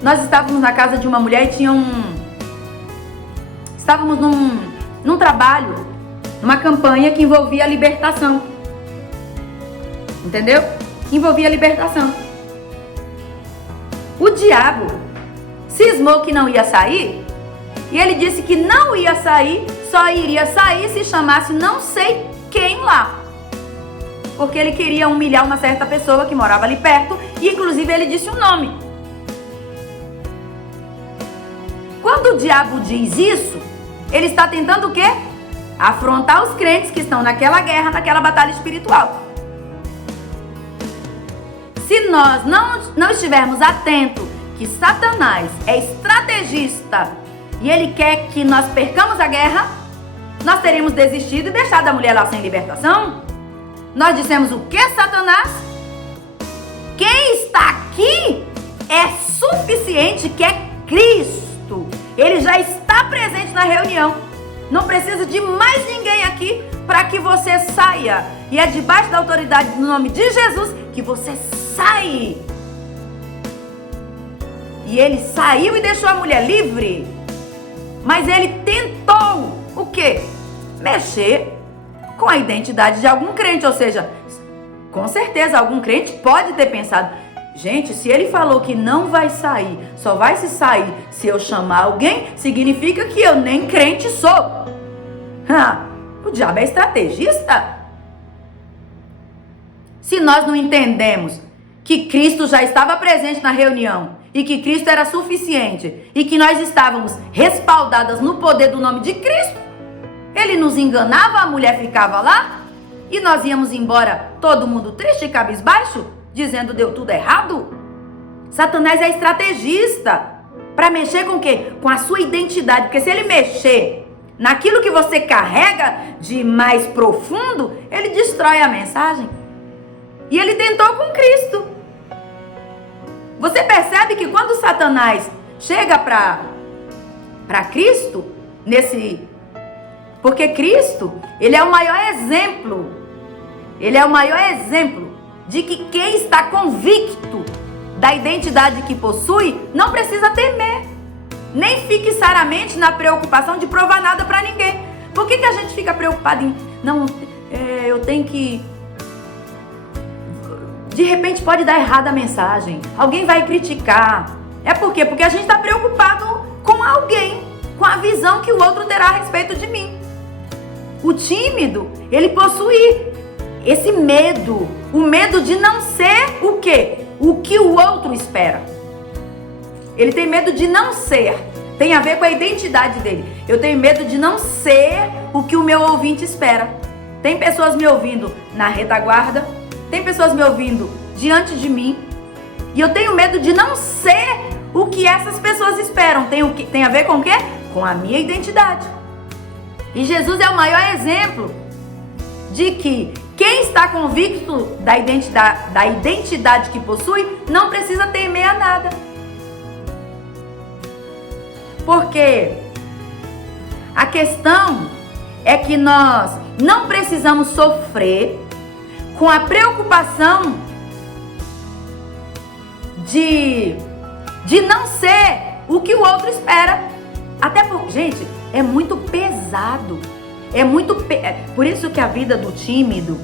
nós estávamos na casa de uma mulher e estávamos num trabalho, numa campanha que envolvia a libertação. Entendeu? Envolvia a libertação. O diabo cismou que não ia sair e ele disse que não ia sair, só iria sair se chamasse não sei quem lá. Porque ele queria humilhar uma certa pessoa que morava ali perto e inclusive ele disse um nome. Quando o diabo diz isso, ele está tentando o quê? Afrontar os crentes que estão naquela guerra, naquela batalha espiritual. Se nós não estivermos atentos que Satanás é estrategista e ele quer que nós percamos a guerra, nós teríamos desistido e deixado a mulher lá sem libertação. Nós dissemos o que, Satanás? Quem está aqui é suficiente, que é Cristo. Ele já está presente na reunião. Não precisa de mais ninguém aqui para que você saia. E é debaixo da autoridade do nome de Jesus que você sai. E ele saiu e deixou a mulher livre. Mas ele tentou o quê? Mexer com a identidade de algum crente. Ou seja, com certeza algum crente pode ter pensado: gente, se ele falou que não vai sair, só vai se sair se eu chamar alguém, significa que eu nem crente sou. O diabo é estrategista. Se nós não entendemos que Cristo já estava presente na reunião e que Cristo era suficiente e que nós estávamos respaldadas no poder do nome de Cristo, ele nos enganava, a mulher ficava lá e nós íamos embora todo mundo triste e cabisbaixo, dizendo deu tudo errado. Satanás é estrategista para mexer com o quê? Com a sua identidade, porque se ele mexer naquilo que você carrega de mais profundo, ele destrói a mensagem. E ele tentou com Cristo. Você percebe que quando Satanás chega para Cristo, porque Cristo, ele é o maior exemplo. Ele é o maior exemplo de que quem está convicto da identidade que possui, não precisa temer. Nem fique seriamente na preocupação de provar nada para ninguém. Por que a gente fica preocupado em... Não, eu tenho que... De repente pode dar errada a mensagem. Alguém vai criticar. É por quê? Porque a gente está preocupado com alguém, com a visão que o outro terá a respeito de mim. O tímido, ele possui esse medo. O medo de não ser o quê? O que o outro espera. Ele tem medo de não ser. tem a ver com a identidade dele. Eu tenho medo de não ser o que o meu ouvinte espera. Tem pessoas me ouvindo na retaguarda, tem pessoas me ouvindo diante de mim, e eu tenho medo de não ser o que essas pessoas esperam. Tem a ver com o quê? Com a minha identidade. E Jesus é o maior exemplo de que quem está convicto da identidade que possui, não precisa temer a nada. Porque a questão é que nós não precisamos sofrer com a preocupação de não ser o que o outro espera. Até porque, gente, é muito pesado. Por isso que a vida do tímido,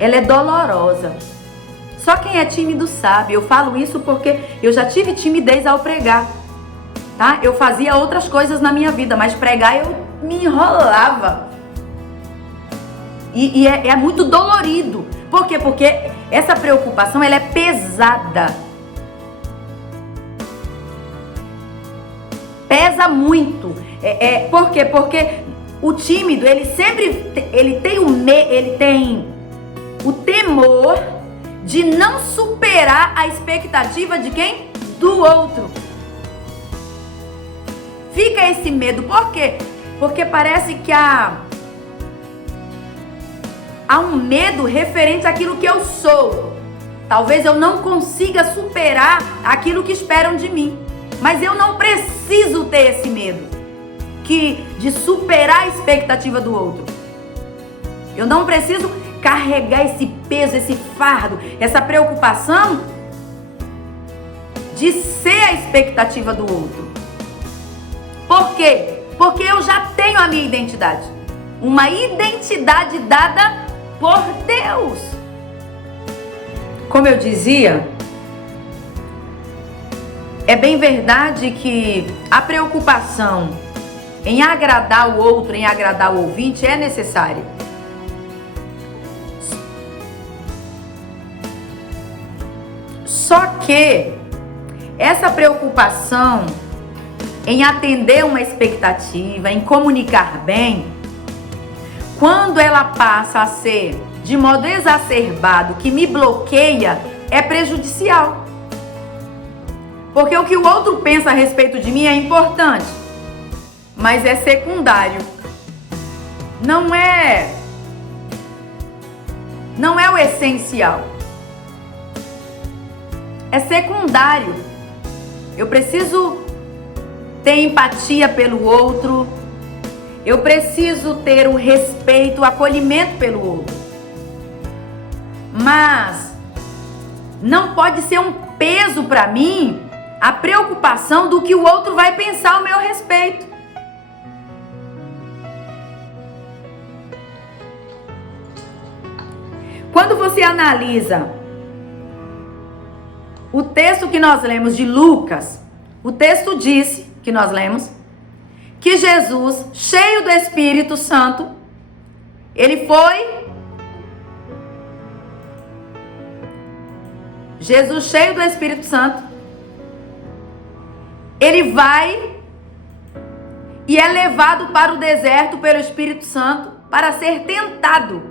ela é dolorosa. Só quem é tímido sabe. Eu falo isso porque eu já tive timidez ao pregar, tá? Eu fazia outras coisas na minha vida, mas pregar eu me enrolava. E é muito dolorido. Por quê? Porque essa preocupação, ela é pesada. Pesa muito. Por quê? Porque o tímido, ele tem o temor de não superar a expectativa de quem? Do outro. Fica esse medo. Por quê? Porque parece que há um medo referente àquilo que eu sou. Talvez eu não consiga superar aquilo que esperam de mim. Mas eu não preciso ter esse medo de superar a expectativa do outro. Eu não preciso carregar esse peso, esse fardo, essa preocupação de ser a expectativa do outro. Por quê? Porque eu já tenho a minha identidade. Uma identidade dada por Deus. Como eu dizia, é bem verdade que a preocupação em agradar o outro, em agradar o ouvinte, é necessária. Só que essa preocupação em atender uma expectativa, em comunicar bem, quando ela passa a ser de modo exacerbado, que me bloqueia, é prejudicial. Porque o que o outro pensa a respeito de mim é importante, mas é secundário. Não é o essencial. É secundário. Eu preciso ter empatia pelo outro. Eu preciso ter o respeito, o acolhimento pelo outro. Mas não pode ser um peso para mim a preocupação do que o outro vai pensar ao meu respeito. Quando você analisa o texto que nós lemos de Lucas, o texto diz, que nós lemos, que Jesus, cheio do Espírito Santo, Jesus, cheio do Espírito Santo, ele vai e é levado para o deserto pelo Espírito Santo para ser tentado.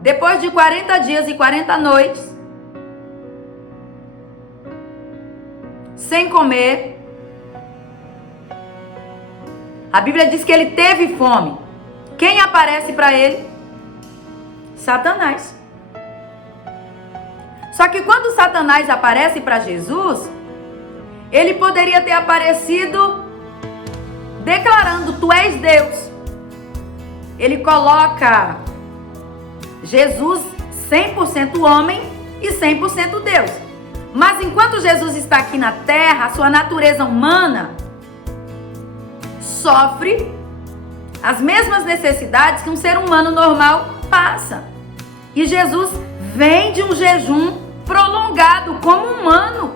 Depois de 40 dias e 40 noites, sem comer, a Bíblia diz que ele teve fome. Quem aparece para ele? Satanás. Só que quando Satanás aparece para Jesus, ele poderia ter aparecido declarando: tu és Deus. Ele coloca Jesus 100% homem e 100% Deus. Mas enquanto Jesus está aqui na terra, a sua natureza humana sofre as mesmas necessidades que um ser humano normal passa. E Jesus vem de um jejum prolongado como humano.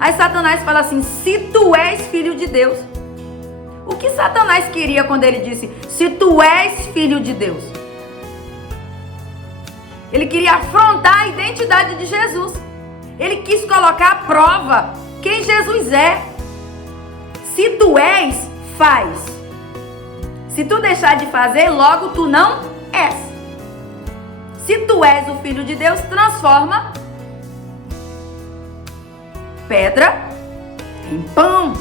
Aí Satanás fala assim: se tu és filho de Deus. O que Satanás queria quando ele disse: se tu és filho de Deus? Ele queria afrontar a identidade de Jesus. Ele quis colocar à prova quem Jesus é. Se tu és, faz. Se tu deixar de fazer, logo tu não és. Se tu és o Filho de Deus, transforma pedra em pão.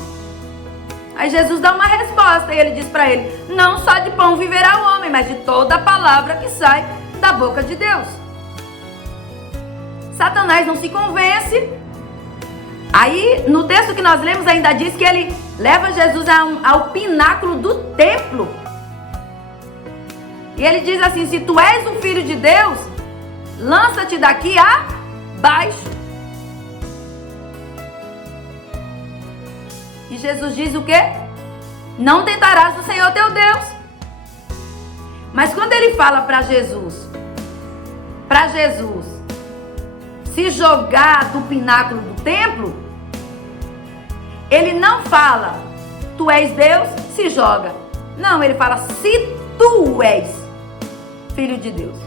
Aí Jesus dá uma resposta e ele diz para ele: não só de pão viverá o homem, mas de toda a palavra que sai da boca de Deus. Satanás não se convence. Aí no texto que nós lemos ainda diz que ele leva Jesus ao pináculo do templo. E ele diz assim: se tu és o Filho de Deus, lança-te daqui abaixo. E Jesus diz o quê? Não tentarás o Senhor teu Deus. Mas quando ele fala para Jesus se jogar do pináculo do templo, ele não fala, tu és Deus, se joga. Não, ele fala, se tu és Filho de Deus.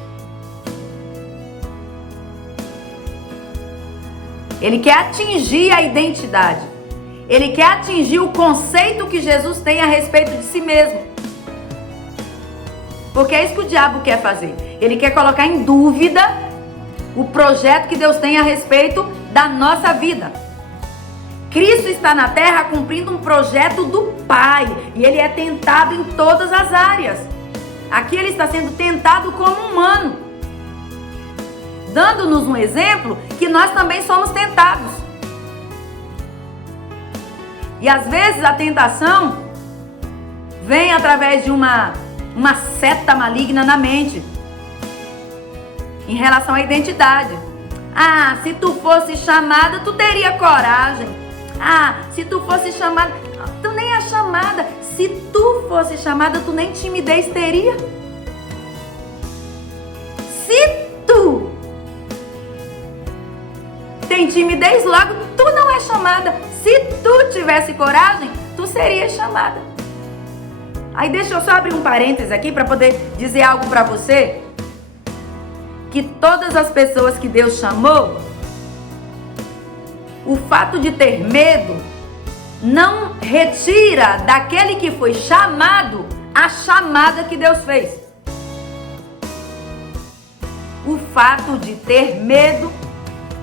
Ele quer atingir a identidade. Ele quer atingir o conceito que Jesus tem a respeito de si mesmo. Porque é isso que o diabo quer fazer. Ele quer colocar em dúvida o projeto que Deus tem a respeito da nossa vida. Cristo está na terra cumprindo um projeto do Pai. E ele é tentado em todas as áreas. Aqui ele está sendo tentado como humano, dando-nos um exemplo que nós também somos tentados. E às vezes a tentação vem através de uma seta maligna na mente, em relação à identidade. Ah, se tu fosse chamada, tu teria coragem. Ah, se tu fosse chamada, tu nem é chamada. Se tu fosse chamada, tu nem timidez teria. Se tu tem timidez, logo tu não é chamada. Se tu tivesse coragem, tu serias chamada. Aí deixa eu só abrir um parênteses aqui para poder dizer algo para você. Que todas as pessoas que Deus chamou, o fato de ter medo não retira daquele que foi chamado a chamada que Deus fez. O fato de ter medo,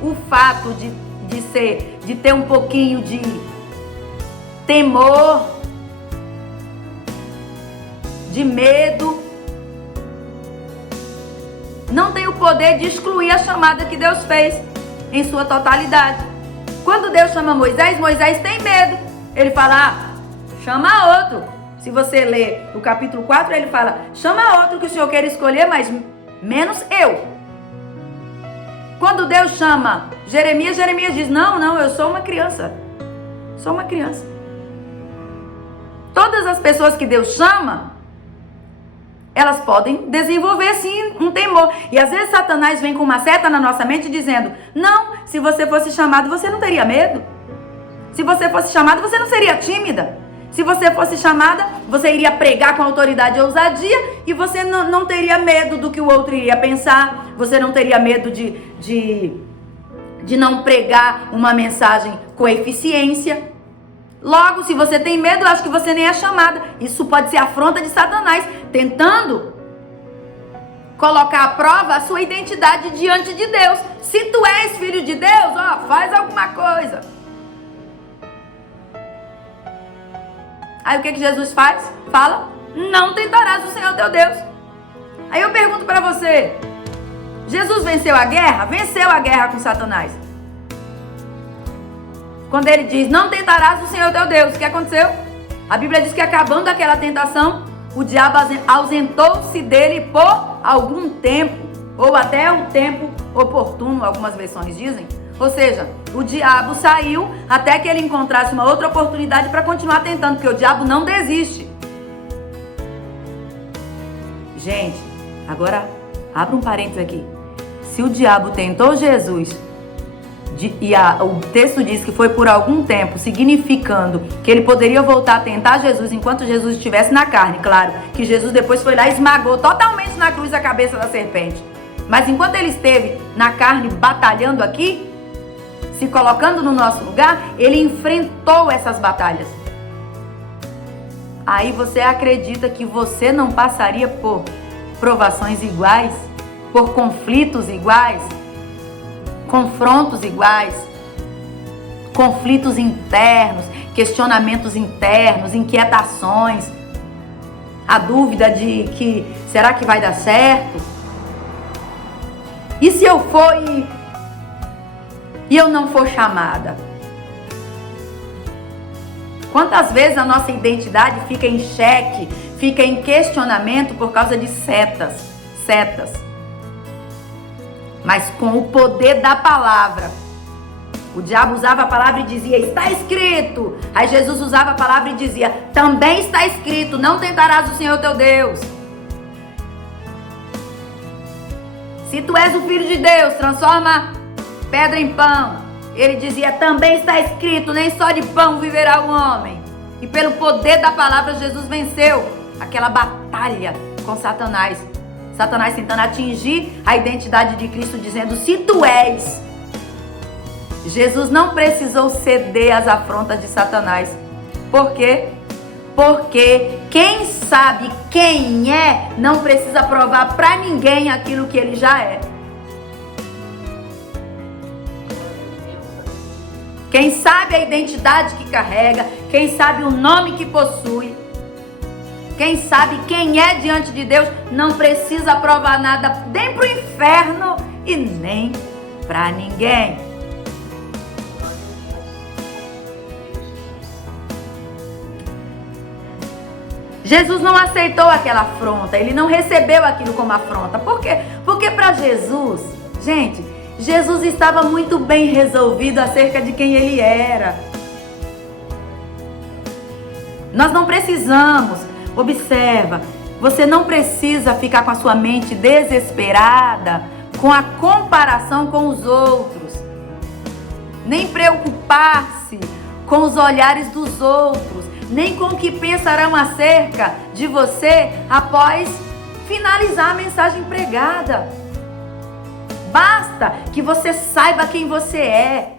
o fato de ter um pouquinho de temor, de medo, não tem o poder de excluir a chamada que Deus fez em sua totalidade. Quando Deus chama Moisés, Moisés tem medo. Ele fala, chama outro. Se você ler o capítulo 4, ele fala, chama outro que o Senhor quer escolher, mas menos eu. Quando Deus chama Jeremias, Jeremias diz, não, eu sou uma criança. Sou uma criança. Todas as pessoas que Deus chama, elas podem desenvolver sim um temor. E às vezes Satanás vem com uma seta na nossa mente dizendo, não, se você fosse chamado, você não teria medo. Se você fosse chamado, você não seria tímida. Se você fosse chamada, você iria pregar com autoridade e ousadia e você não teria medo do que o outro iria pensar. Você não teria medo de não pregar uma mensagem com eficiência. Logo, se você tem medo, eu acho que você nem é chamada. Isso pode ser afronta de Satanás, tentando colocar à prova a sua identidade diante de Deus. Se tu és filho de Deus, faz alguma coisa. Aí o que Jesus faz? Fala, não tentarás o Senhor teu Deus. Aí eu pergunto para você, Jesus venceu a guerra? Venceu a guerra com Satanás. Quando ele diz, não tentarás o Senhor teu Deus, o que aconteceu? A Bíblia diz que acabando aquela tentação, o diabo ausentou-se dele por algum tempo, ou até o tempo oportuno, algumas versões dizem. Ou seja, o diabo saiu até que ele encontrasse uma outra oportunidade para continuar tentando, porque o diabo não desiste. Gente, agora abra um parênteses aqui. Se o diabo tentou Jesus, o texto diz que foi por algum tempo, significando que ele poderia voltar a tentar Jesus enquanto Jesus estivesse na carne. Claro que Jesus depois foi lá e esmagou totalmente na cruz a cabeça da serpente. Mas enquanto ele esteve na carne batalhando aqui, se colocando no nosso lugar, ele enfrentou essas batalhas. Aí você acredita que você não passaria por provações iguais, por conflitos iguais, confrontos iguais, conflitos internos, questionamentos internos, inquietações, a dúvida de que será que vai dar certo? E se eu for e eu não for chamada? Quantas vezes a nossa identidade fica em xeque, fica em questionamento por causa de setas. Mas com o poder da palavra. O diabo usava a palavra e dizia, está escrito. Aí Jesus usava a palavra e dizia, também está escrito, não tentarás o Senhor teu Deus. Se tu és o Filho de Deus, transforma pedra em pão. Ele dizia, também está escrito, nem só de pão viverá o homem. E pelo poder da palavra, Jesus venceu aquela batalha com Satanás. Satanás tentando atingir a identidade de Cristo, dizendo, se tu és. Jesus não precisou ceder às afrontas de Satanás. Por quê? Porque quem sabe quem é, não precisa provar para ninguém aquilo que ele já é. Quem sabe a identidade que carrega, quem sabe o nome que possui, quem sabe quem é diante de Deus, não precisa provar nada nem para o inferno e nem para ninguém. Jesus não aceitou aquela afronta, ele não recebeu aquilo como afronta. Por quê? Porque para Jesus, gente, Jesus estava muito bem resolvido acerca de quem ele era. Nós não precisamos, observa, você não precisa ficar com a sua mente desesperada com a comparação com os outros, nem preocupar-se com os olhares dos outros, nem com o que pensarão acerca de você após finalizar a mensagem pregada. Basta que você saiba quem você é.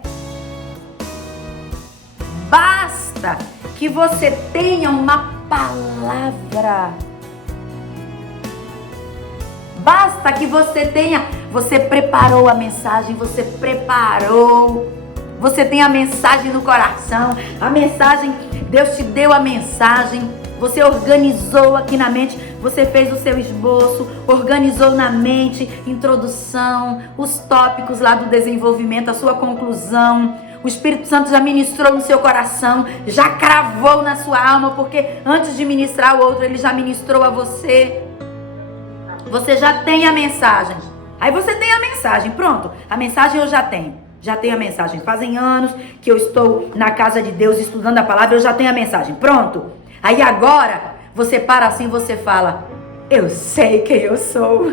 Basta que você tenha uma palavra. Basta que você preparou a mensagem, você tem a mensagem no coração, a mensagem, Deus te deu a mensagem, você organizou aqui na mente, você fez o seu esboço, organizou na mente, introdução, os tópicos lá do desenvolvimento, a sua conclusão. O Espírito Santo já ministrou no seu coração, já cravou na sua alma, porque antes de ministrar o outro, ele já ministrou a você. Você já tem a mensagem. Aí você tem a mensagem, pronto. A mensagem eu já tenho. Já tenho a mensagem. Fazem anos que eu estou na casa de Deus estudando a palavra, eu já tenho a mensagem. Pronto. Aí agora, você para assim, você fala, eu sei quem eu sou.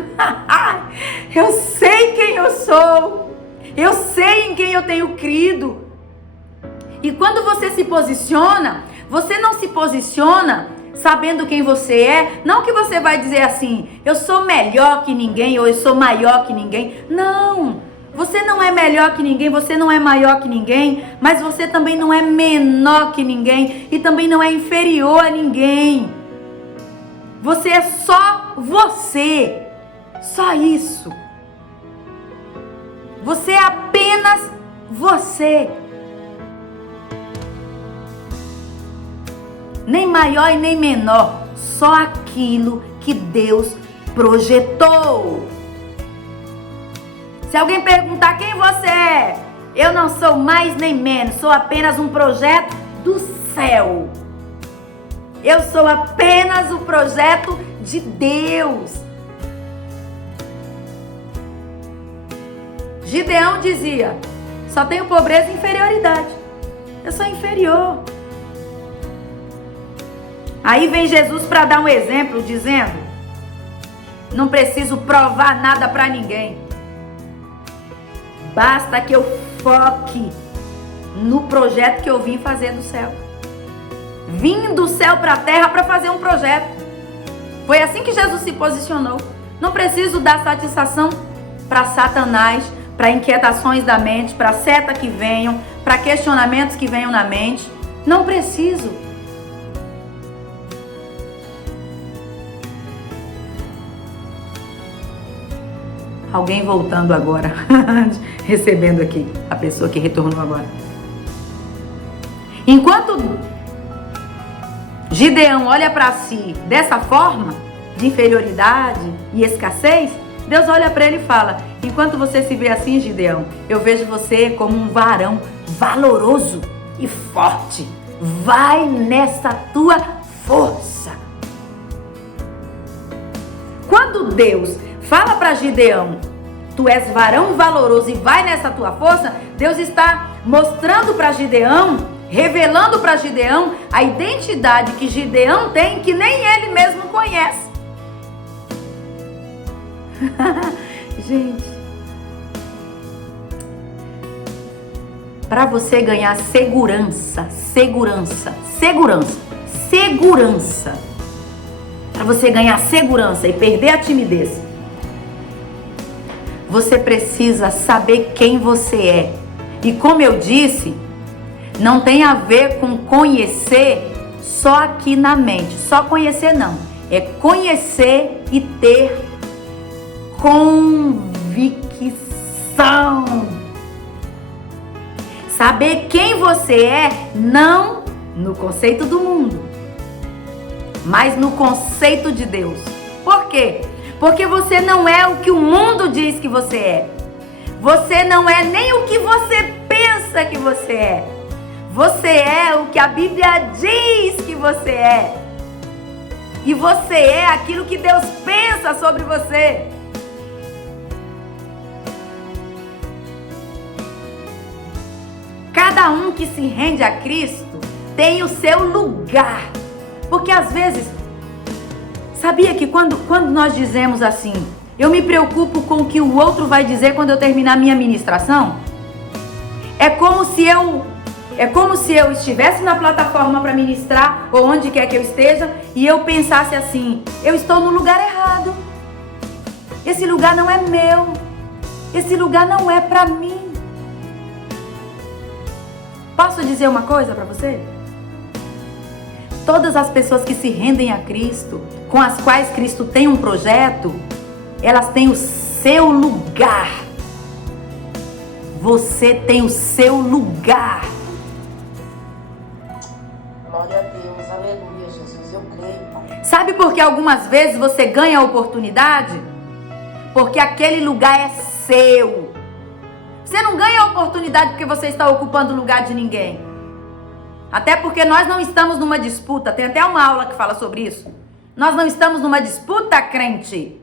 Eu sei quem eu sou. Eu sei em quem eu tenho crido. E quando você se posiciona, você não se posiciona sabendo quem você é. Não que você vai dizer assim, eu sou melhor que ninguém ou eu sou maior que ninguém. Não, você não é melhor que ninguém, você não é maior que ninguém, mas você também não é menor que ninguém e também não é inferior a ninguém. Você é só você, só isso. Você é apenas você. Nem maior e nem menor, só aquilo que Deus projetou. Se alguém perguntar quem você é, eu não sou mais nem menos, sou apenas um projeto do céu. Eu sou apenas o projeto de Deus. Gideão dizia, só tenho pobreza e inferioridade. Eu sou inferior. Aí vem Jesus para dar um exemplo, dizendo, não preciso provar nada para ninguém. Basta que eu foque no projeto que eu vim fazer do céu. Vim do céu para a terra para fazer um projeto. Foi assim que Jesus se posicionou. Não preciso dar satisfação para Satanás, para inquietações da mente, para seta que venham, para questionamentos que venham na mente. Não preciso. Alguém voltando agora, recebendo aqui, a pessoa que retornou agora. Enquanto Gideão olha para si dessa forma, de inferioridade e escassez, Deus olha para ele e fala: enquanto você se vê assim, Gideão, eu vejo você como um varão valoroso e forte. Vai nessa tua força. Quando Deus fala para Gideão: tu és varão valoroso e vai nessa tua força, Deus está mostrando para Gideão, revelando para Gideão a identidade que Gideão tem, que nem ele mesmo conhece. Gente, para você ganhar segurança, para você ganhar segurança e perder a timidez, você precisa saber quem você é. E como eu disse, não tem a ver com conhecer só aqui na mente. Só conhecer não. É conhecer e ter convicção. Saber quem você é, não no conceito do mundo, mas no conceito de Deus. Por quê? Porque você não é o que o mundo diz que você é. Você não é nem o que você pensa que você é. Você é o que a Bíblia diz que você é. E você é aquilo que Deus pensa sobre você. Cada um que se rende a Cristo tem o seu lugar. Porque às vezes, sabia que quando nós dizemos assim, eu me preocupo com o que o outro vai dizer quando eu terminar minha ministração? É como se eu estivesse na plataforma para ministrar, ou onde quer que eu esteja, e eu pensasse assim: eu estou no lugar errado. Esse lugar não é meu. Esse lugar não é para mim. Posso dizer uma coisa para você? Todas as pessoas que se rendem a Cristo, com as quais Cristo tem um projeto, elas têm o seu lugar. Você tem o seu lugar. Glória a Deus, aleluia, Jesus, eu creio, Pai. Sabe por que algumas vezes você ganha a oportunidade? Porque aquele lugar é seu. Você não ganha a oportunidade porque você está ocupando o lugar de ninguém. Até porque nós não estamos numa disputa. Tem até uma aula que fala sobre isso. Nós não estamos numa disputa, crente.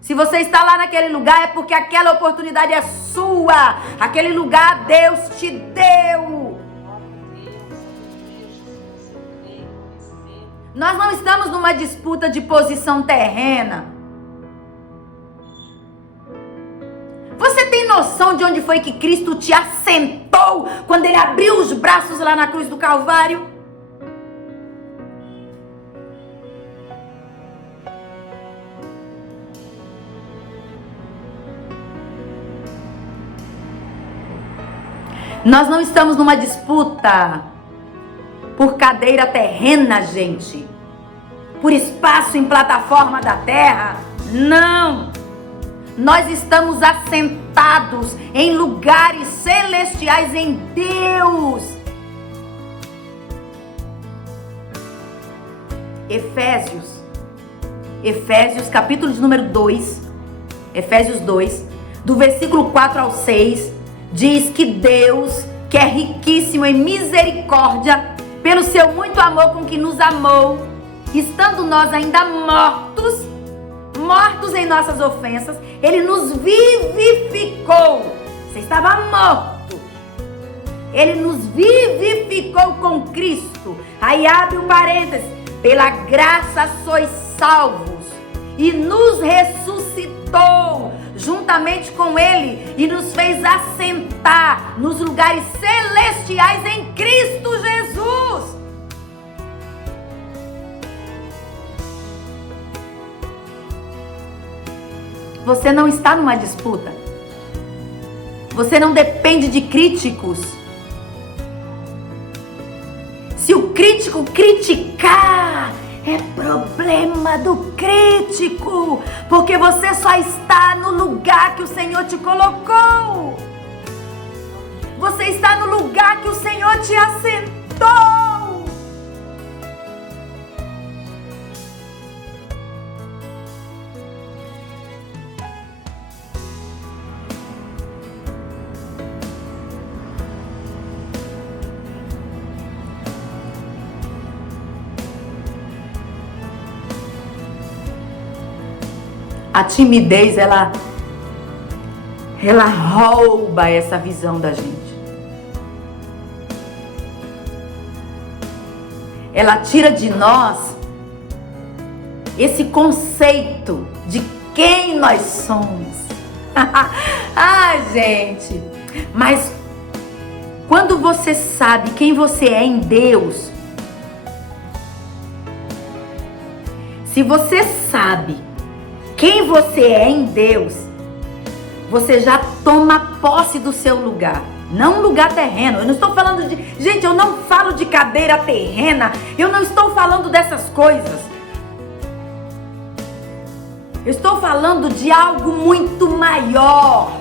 Se você está lá naquele lugar é porque aquela oportunidade é sua. Aquele lugar Deus te deu. Nós não estamos numa disputa de posição terrena. Você tem noção de onde foi que Cristo te assentou quando Ele abriu os braços lá na cruz do Calvário? Nós não estamos numa disputa por cadeira terrena, gente. Por espaço em plataforma da terra. Não! Nós estamos assentados em lugares celestiais em Deus. Efésios capítulo de número 2, Efésios 2, do versículo 4 ao 6, diz que Deus, que é riquíssimo em misericórdia, pelo seu muito amor com que nos amou, estando nós ainda mortos em nossas ofensas, Ele nos vivificou. Você estava morto. Ele nos vivificou com Cristo. Aí abre o parênteses. Pela graça sois salvos. E nos ressuscitou juntamente com Ele e nos fez assentar nos lugares celestiais em Cristo Jesus. Você não está numa disputa. Você não depende de críticos. Se o crítico criticar, é problema do crítico, porque você só está no lugar que o Senhor te colocou. Você está no lugar que o Senhor te assentou. A timidez, ela rouba essa visão da gente. Ela tira de nós esse conceito de quem nós somos. Gente, mas quando você sabe quem você é em Deus, se você sabe quem você é em Deus, você já toma posse do seu lugar. Não um lugar terreno. Eu não estou falando de... Gente, eu não falo de cadeira terrena. Eu não estou falando dessas coisas. Eu estou falando de algo muito maior.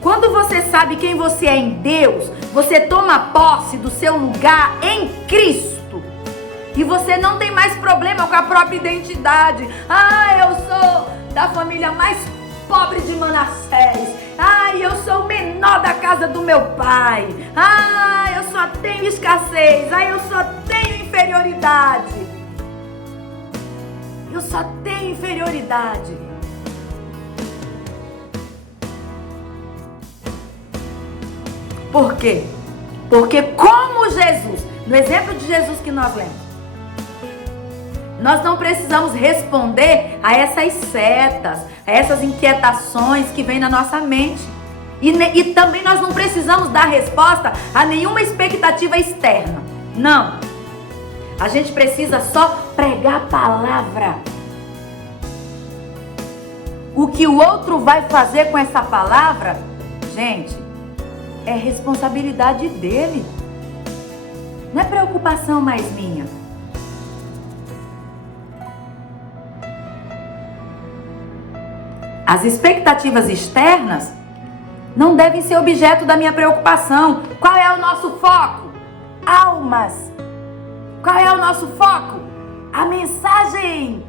Quando você sabe quem você é em Deus, você toma posse do seu lugar em Cristo. E você não tem mais problema com a própria identidade. Eu sou da família mais pobre de Manassés. Eu sou o menor da casa do meu pai. Eu só tenho escassez. Eu só tenho inferioridade. Eu só tenho inferioridade. Por quê? Porque como Jesus, no exemplo de Jesus que nós lemos, nós não precisamos responder a essas setas, a essas inquietações que vêm na nossa mente. E também nós não precisamos dar resposta a nenhuma expectativa externa. Não. A gente precisa só pregar a palavra. O que o outro vai fazer com essa palavra, gente, é responsabilidade dele. Não é preocupação mais minha. As expectativas externas não devem ser objeto da minha preocupação. Qual é o nosso foco? Almas. Qual é o nosso foco? A mensagem.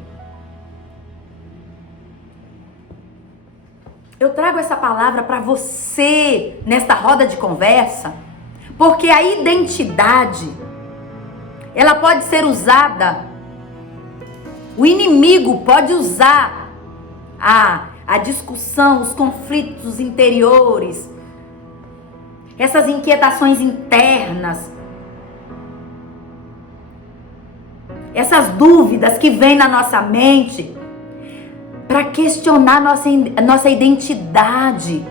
Eu trago essa palavra para você nesta roda de conversa, porque a identidade, ela pode ser usada, o inimigo pode usar a discussão, os conflitos interiores, essas inquietações internas, essas dúvidas que vêm na nossa mente, para questionar nossa identidade.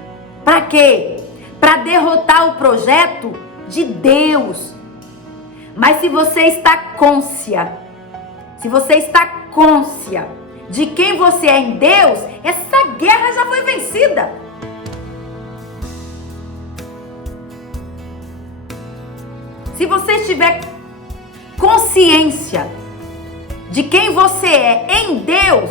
Para quê? Para derrotar o projeto de Deus. Mas se você está côncia, de quem você é em Deus, essa guerra já foi vencida. Se você tiver consciência de quem você é em Deus,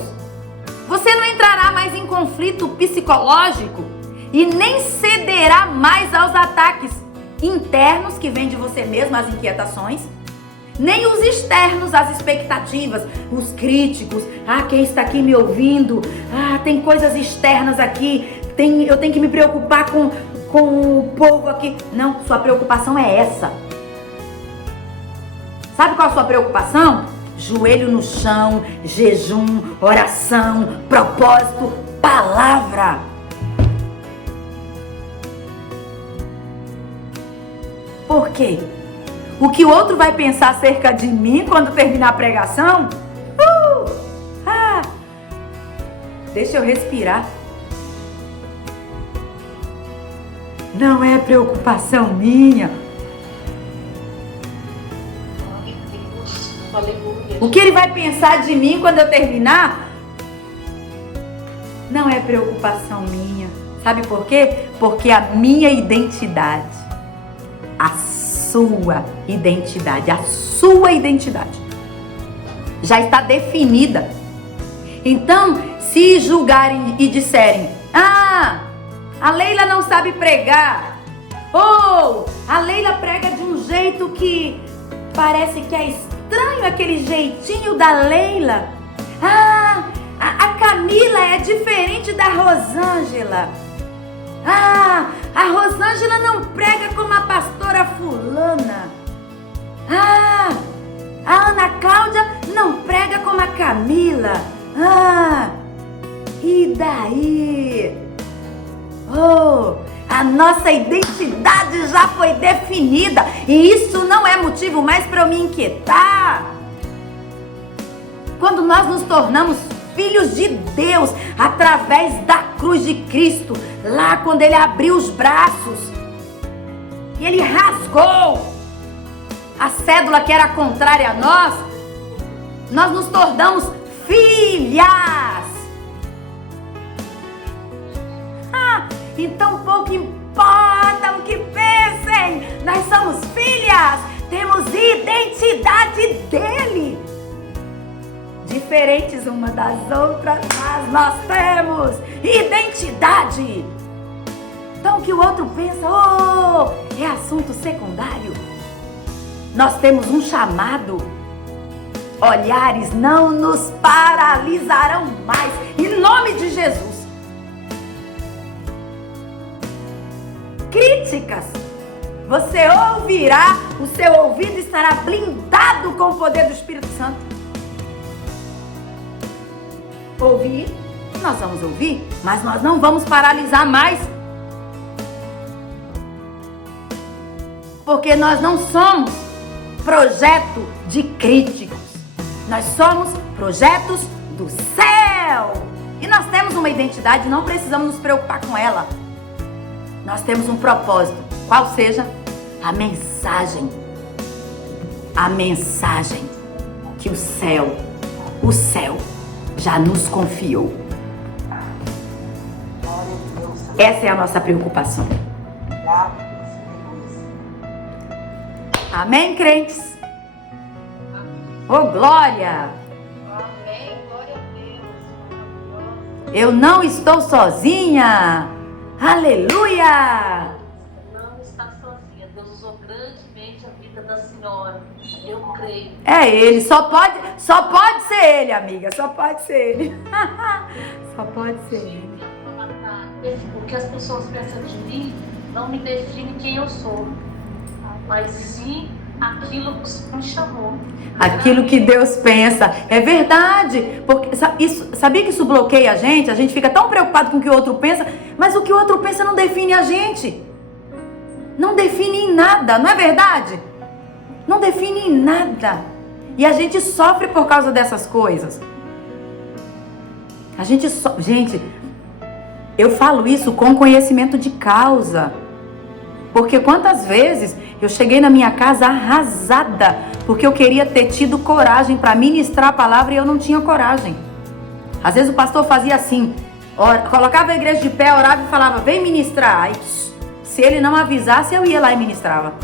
você não entrará mais em conflito psicológico e nem cederá mais aos ataques internos que vêm de você mesmo, as inquietações, nem os externos, as expectativas, os críticos. Quem está aqui me ouvindo? Tem coisas externas aqui, eu tenho que me preocupar com o povo aqui. Não, sua preocupação é essa. Sabe qual é a sua preocupação? Joelho no chão, jejum, oração, propósito, palavra. Por quê? O que o outro vai pensar acerca de mim quando terminar a pregação? Deixa eu respirar. Não é preocupação minha. O que ele vai pensar de mim quando eu terminar? Não é preocupação minha. Sabe por quê? Porque a minha identidade, a sua identidade. A sua identidade já está definida. Então, se julgarem e disserem: ah, a Leila não sabe pregar, ou a Leila prega de um jeito que parece que é estranho, aquele jeitinho da Leila. Ah, a Camila é diferente da Rosângela. Ah, a Rosângela não prega como a pastora fulana. Ah, a Ana Cláudia não prega como a Camila. Ah, e daí? Oh, a nossa identidade já foi definida e isso não é motivo mais para eu me inquietar. Quando nós nos tornamos filhos de Deus através da cruz de Cristo, lá quando Ele abriu os braços e Ele rasgou a cédula que era contrária a nós, nós nos tornamos filhas. Então pouco importa o que pensem, nós somos filhas, temos identidade dele. Diferentes uma das outras, mas nós temos identidade. Então o que o outro pensa, é assunto secundário. Nós temos um chamado. Olhares não nos paralisarão mais, em nome de Jesus. Críticas você ouvirá, o seu ouvido estará blindado com o poder do Espírito Santo. Ouvir, nós vamos ouvir, mas nós não vamos paralisar mais. Porque nós não somos projeto de críticos. Nós somos projetos do céu. E nós temos uma identidade, não precisamos nos preocupar com ela. Nós temos um propósito, qual seja a mensagem. A mensagem que o céu já nos confiou. Essa é a nossa preocupação. Amém, crentes? Oh, glória! Amém, glória a Deus. Eu não estou sozinha! Aleluia! Não está sozinha. Deus usou grandemente a vida da senhora. Eu creio. É ele, só pode ser ele, amiga, só pode ser ele. Só pode ser ele. O que as pessoas pensam de mim não me define quem eu sou, mas sim aquilo que me chamou. Aquilo que Deus pensa, é verdade, porque sabia que isso bloqueia a gente fica tão preocupado com o que o outro pensa, mas o que o outro pensa não define a gente, não define em nada, não é verdade? Não define em nada, e a gente sofre por causa dessas coisas, gente, eu falo isso com conhecimento de causa, porque quantas vezes eu cheguei na minha casa arrasada, porque eu queria ter tido coragem para ministrar a palavra e eu não tinha coragem. Às vezes o pastor fazia assim, colocava a igreja de pé, orava e falava, vem ministrar. Aí, se ele não avisasse, eu ia lá e ministrava,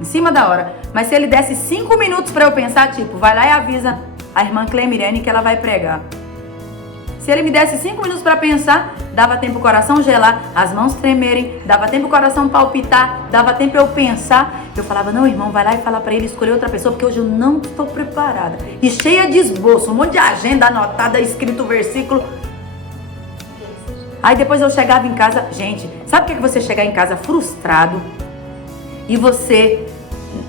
em cima da hora. Mas se ele desse 5 minutos para eu pensar, tipo, vai lá e avisa a irmã Clemirene que ela vai pregar. Se ele me desse 5 minutos para pensar, dava tempo o coração gelar, as mãos tremerem, dava tempo o coração palpitar, dava tempo eu pensar. Eu falava, não, irmão, vai lá e fala para ele escolher outra pessoa, porque hoje eu não estou preparada. E cheia de esboço, um monte de agenda anotada, escrito o versículo. Aí depois eu chegava em casa, gente, sabe o que é você chegar em casa frustrado e você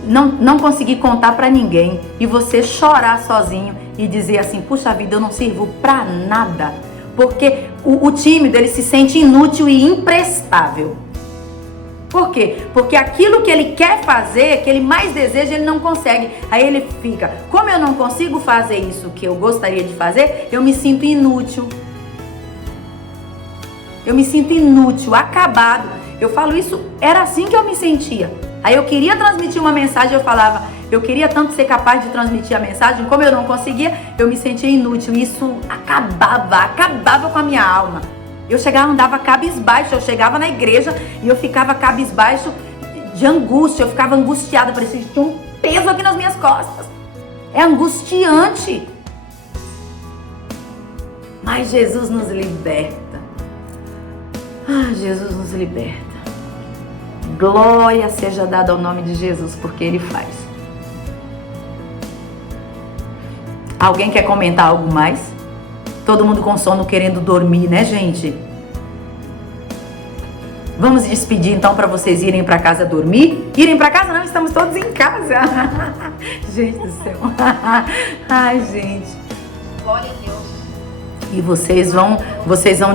não conseguir contar para ninguém e você chorar sozinho e dizer assim, puxa vida, eu não sirvo para nada, porque o tímido, ele se sente inútil e imprestável. Por quê? Porque aquilo que ele quer fazer, que ele mais deseja, ele não consegue. Aí ele fica, como eu não consigo fazer isso que eu gostaria de fazer, eu me sinto inútil. Eu me sinto inútil, acabado. Eu falo isso, era assim que eu me sentia. Aí eu queria transmitir uma mensagem, eu falava, eu queria tanto ser capaz de transmitir a mensagem, como eu não conseguia, eu me sentia inútil. Isso acabava com a minha alma. Eu chegava, andava cabisbaixo, eu chegava na igreja e eu ficava cabisbaixo de angústia. Eu ficava angustiada, parecia que tinha um peso aqui nas minhas costas. É angustiante. Mas Jesus nos liberta. Jesus nos liberta. Glória seja dada ao nome de Jesus, porque Ele faz. Alguém quer comentar algo mais? Todo mundo com sono querendo dormir, né, gente? Vamos despedir então para vocês irem para casa dormir? Irem para casa? Não, estamos todos em casa. Gente do céu. Ai, gente. Glória a Deus. E vocês vão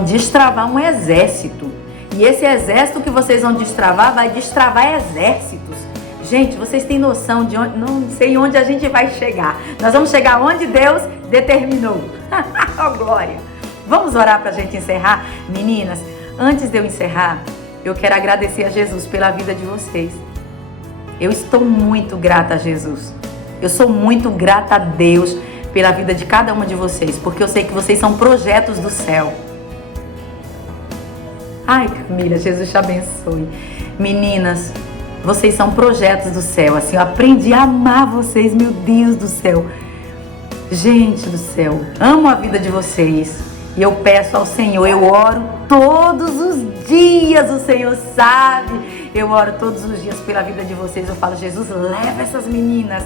destravar um exército. E esse exército que vocês vão destravar vai destravar exércitos. Gente, vocês têm noção de onde, não sei onde a gente vai chegar. Nós vamos chegar onde Deus determinou. Oh, glória. Vamos orar para a gente encerrar? Meninas, antes de eu encerrar, eu quero agradecer a Jesus pela vida de vocês. Eu estou muito grata a Jesus. Eu sou muito grata a Deus pela vida de cada uma de vocês, porque eu sei que vocês são projetos do céu. Ai, Camila, Jesus te abençoe. Meninas, vocês são projetos do céu. Assim, eu aprendi a amar vocês, meu Deus do céu. Gente do céu, amo a vida de vocês. E eu peço ao Senhor, eu oro todos os dias, o Senhor sabe. Eu oro todos os dias pela vida de vocês. Eu falo, Jesus, leva essas meninas.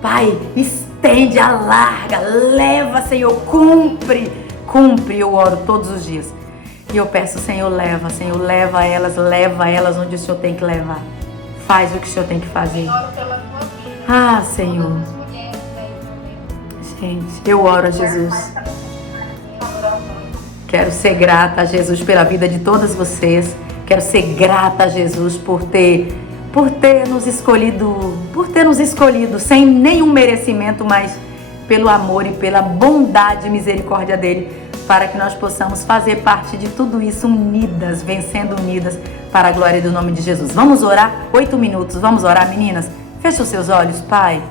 Pai, estende, alarga, leva, Senhor, cumpre. Eu oro todos os dias. E eu peço, Senhor, leva elas onde o Senhor tem que levar. Faz o que o Senhor tem que fazer. Ah, Senhor. Gente, eu oro a Jesus. Quero ser grata a Jesus pela vida de todas vocês. Quero ser grata a Jesus por ter nos escolhido sem nenhum merecimento, mas pelo amor e pela bondade e misericórdia dele, para que nós possamos fazer parte de tudo isso unidas, vencendo unidas para a glória do nome de Jesus. Vamos orar? 8 minutos. Vamos orar, meninas? Feche os seus olhos, Pai.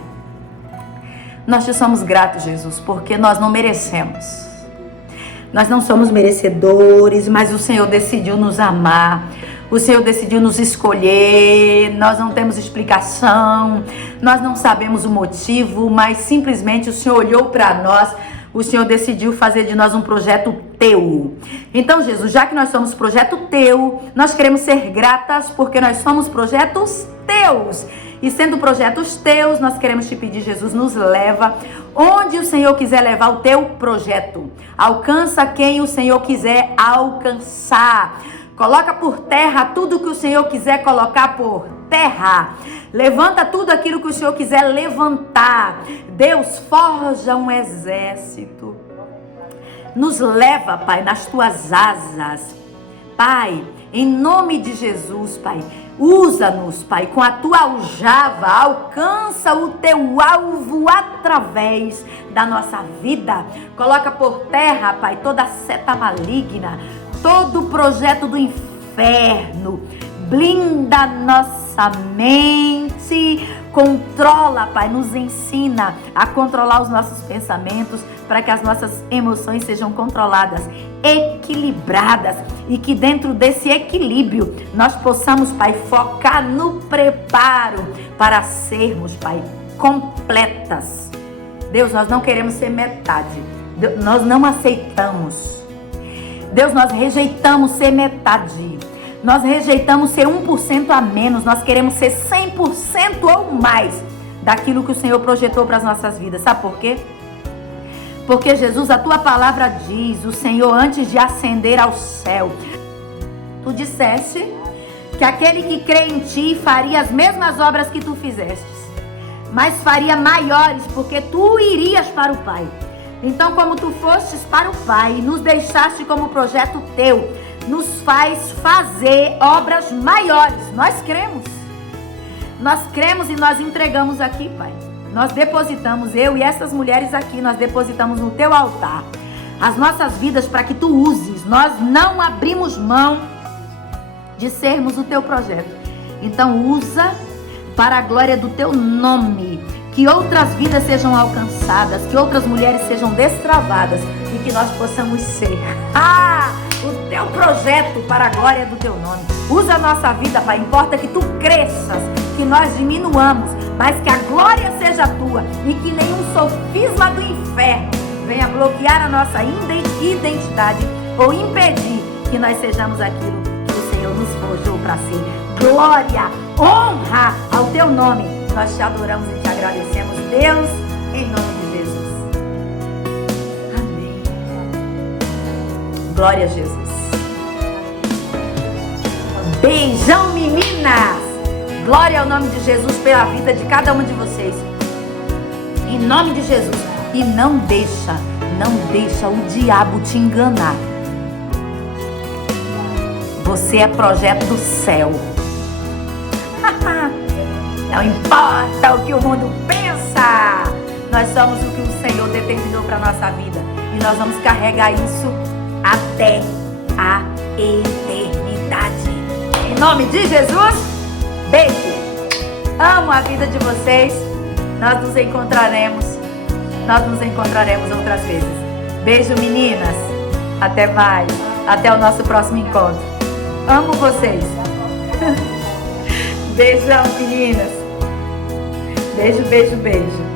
Nós te somos gratos, Jesus, porque nós não merecemos. Nós não somos merecedores, mas o Senhor decidiu nos amar. O Senhor decidiu nos escolher. Nós não temos explicação. Nós não sabemos o motivo, mas simplesmente o Senhor olhou para nós. O Senhor decidiu fazer de nós um projeto teu. Então, Jesus, já que nós somos projeto teu, nós queremos ser gratas porque nós somos projetos teus. E sendo projetos teus, nós queremos te pedir, Jesus, nos leva onde o Senhor quiser levar o teu projeto. Alcança quem o Senhor quiser alcançar. Coloca por terra tudo que o Senhor quiser colocar por terra. Levanta tudo aquilo que o Senhor quiser levantar. Deus, forja um exército. Nos leva, Pai, nas tuas asas. Pai, em nome de Jesus, Pai, usa-nos, Pai, com a tua aljava. Alcança o teu alvo através da nossa vida. Coloca por terra, Pai, toda seta maligna, todo projeto do inferno. Blinda nossa mente, controla, Pai, nos ensina a controlar os nossos pensamentos para que as nossas emoções sejam controladas, equilibradas e que dentro desse equilíbrio nós possamos, Pai, focar no preparo para sermos, Pai, completas. Deus, nós não queremos ser metade. Deus, nós não aceitamos. Deus, nós rejeitamos ser metade. Nós rejeitamos ser 1% a menos. Nós queremos ser 100% ou mais daquilo que o Senhor projetou para as nossas vidas. Sabe por quê? Porque, Jesus, a tua palavra diz, o Senhor, antes de ascender ao céu, tu disseste que aquele que crê em ti faria as mesmas obras que tu fizestes, mas faria maiores, porque tu irias para o Pai. Então, como tu fostes para o Pai e nos deixaste como projeto teu, nos faz fazer obras maiores. Nós cremos e nós entregamos aqui, Pai. Nós depositamos, eu e essas mulheres aqui, nós depositamos no teu altar as nossas vidas para que tu uses. Nós não abrimos mão de sermos o teu projeto. Então usa para a glória do teu nome, que outras vidas sejam alcançadas, que outras mulheres sejam destravadas e que nós possamos ser o teu é um projeto para a glória do teu nome. Usa a nossa vida, Pai. Importa que tu cresças, que nós diminuamos, mas que a glória seja tua e que nenhum sofisma do inferno venha bloquear a nossa identidade ou impedir que nós sejamos aquilo que o Senhor nos forjou para ser. Glória, honra ao teu nome. Nós te adoramos e te agradecemos, Deus, em nome de Jesus. Amém. Glória a Jesus. Beijão, meninas. Glória ao nome de Jesus pela vida de cada um de vocês. Em nome de Jesus. E não deixa o diabo te enganar. Você é projeto do céu. Não importa o que o mundo pensa. Nós somos o que o Senhor determinou para a nossa vida. E nós vamos carregar isso até a eternidade. Em nome de Jesus, beijo. Amo a vida de vocês. Nós nos encontraremos outras vezes. Beijo, meninas. Até mais. Até o nosso próximo encontro. Amo vocês. Beijão, meninas. Beijo, beijo, beijo.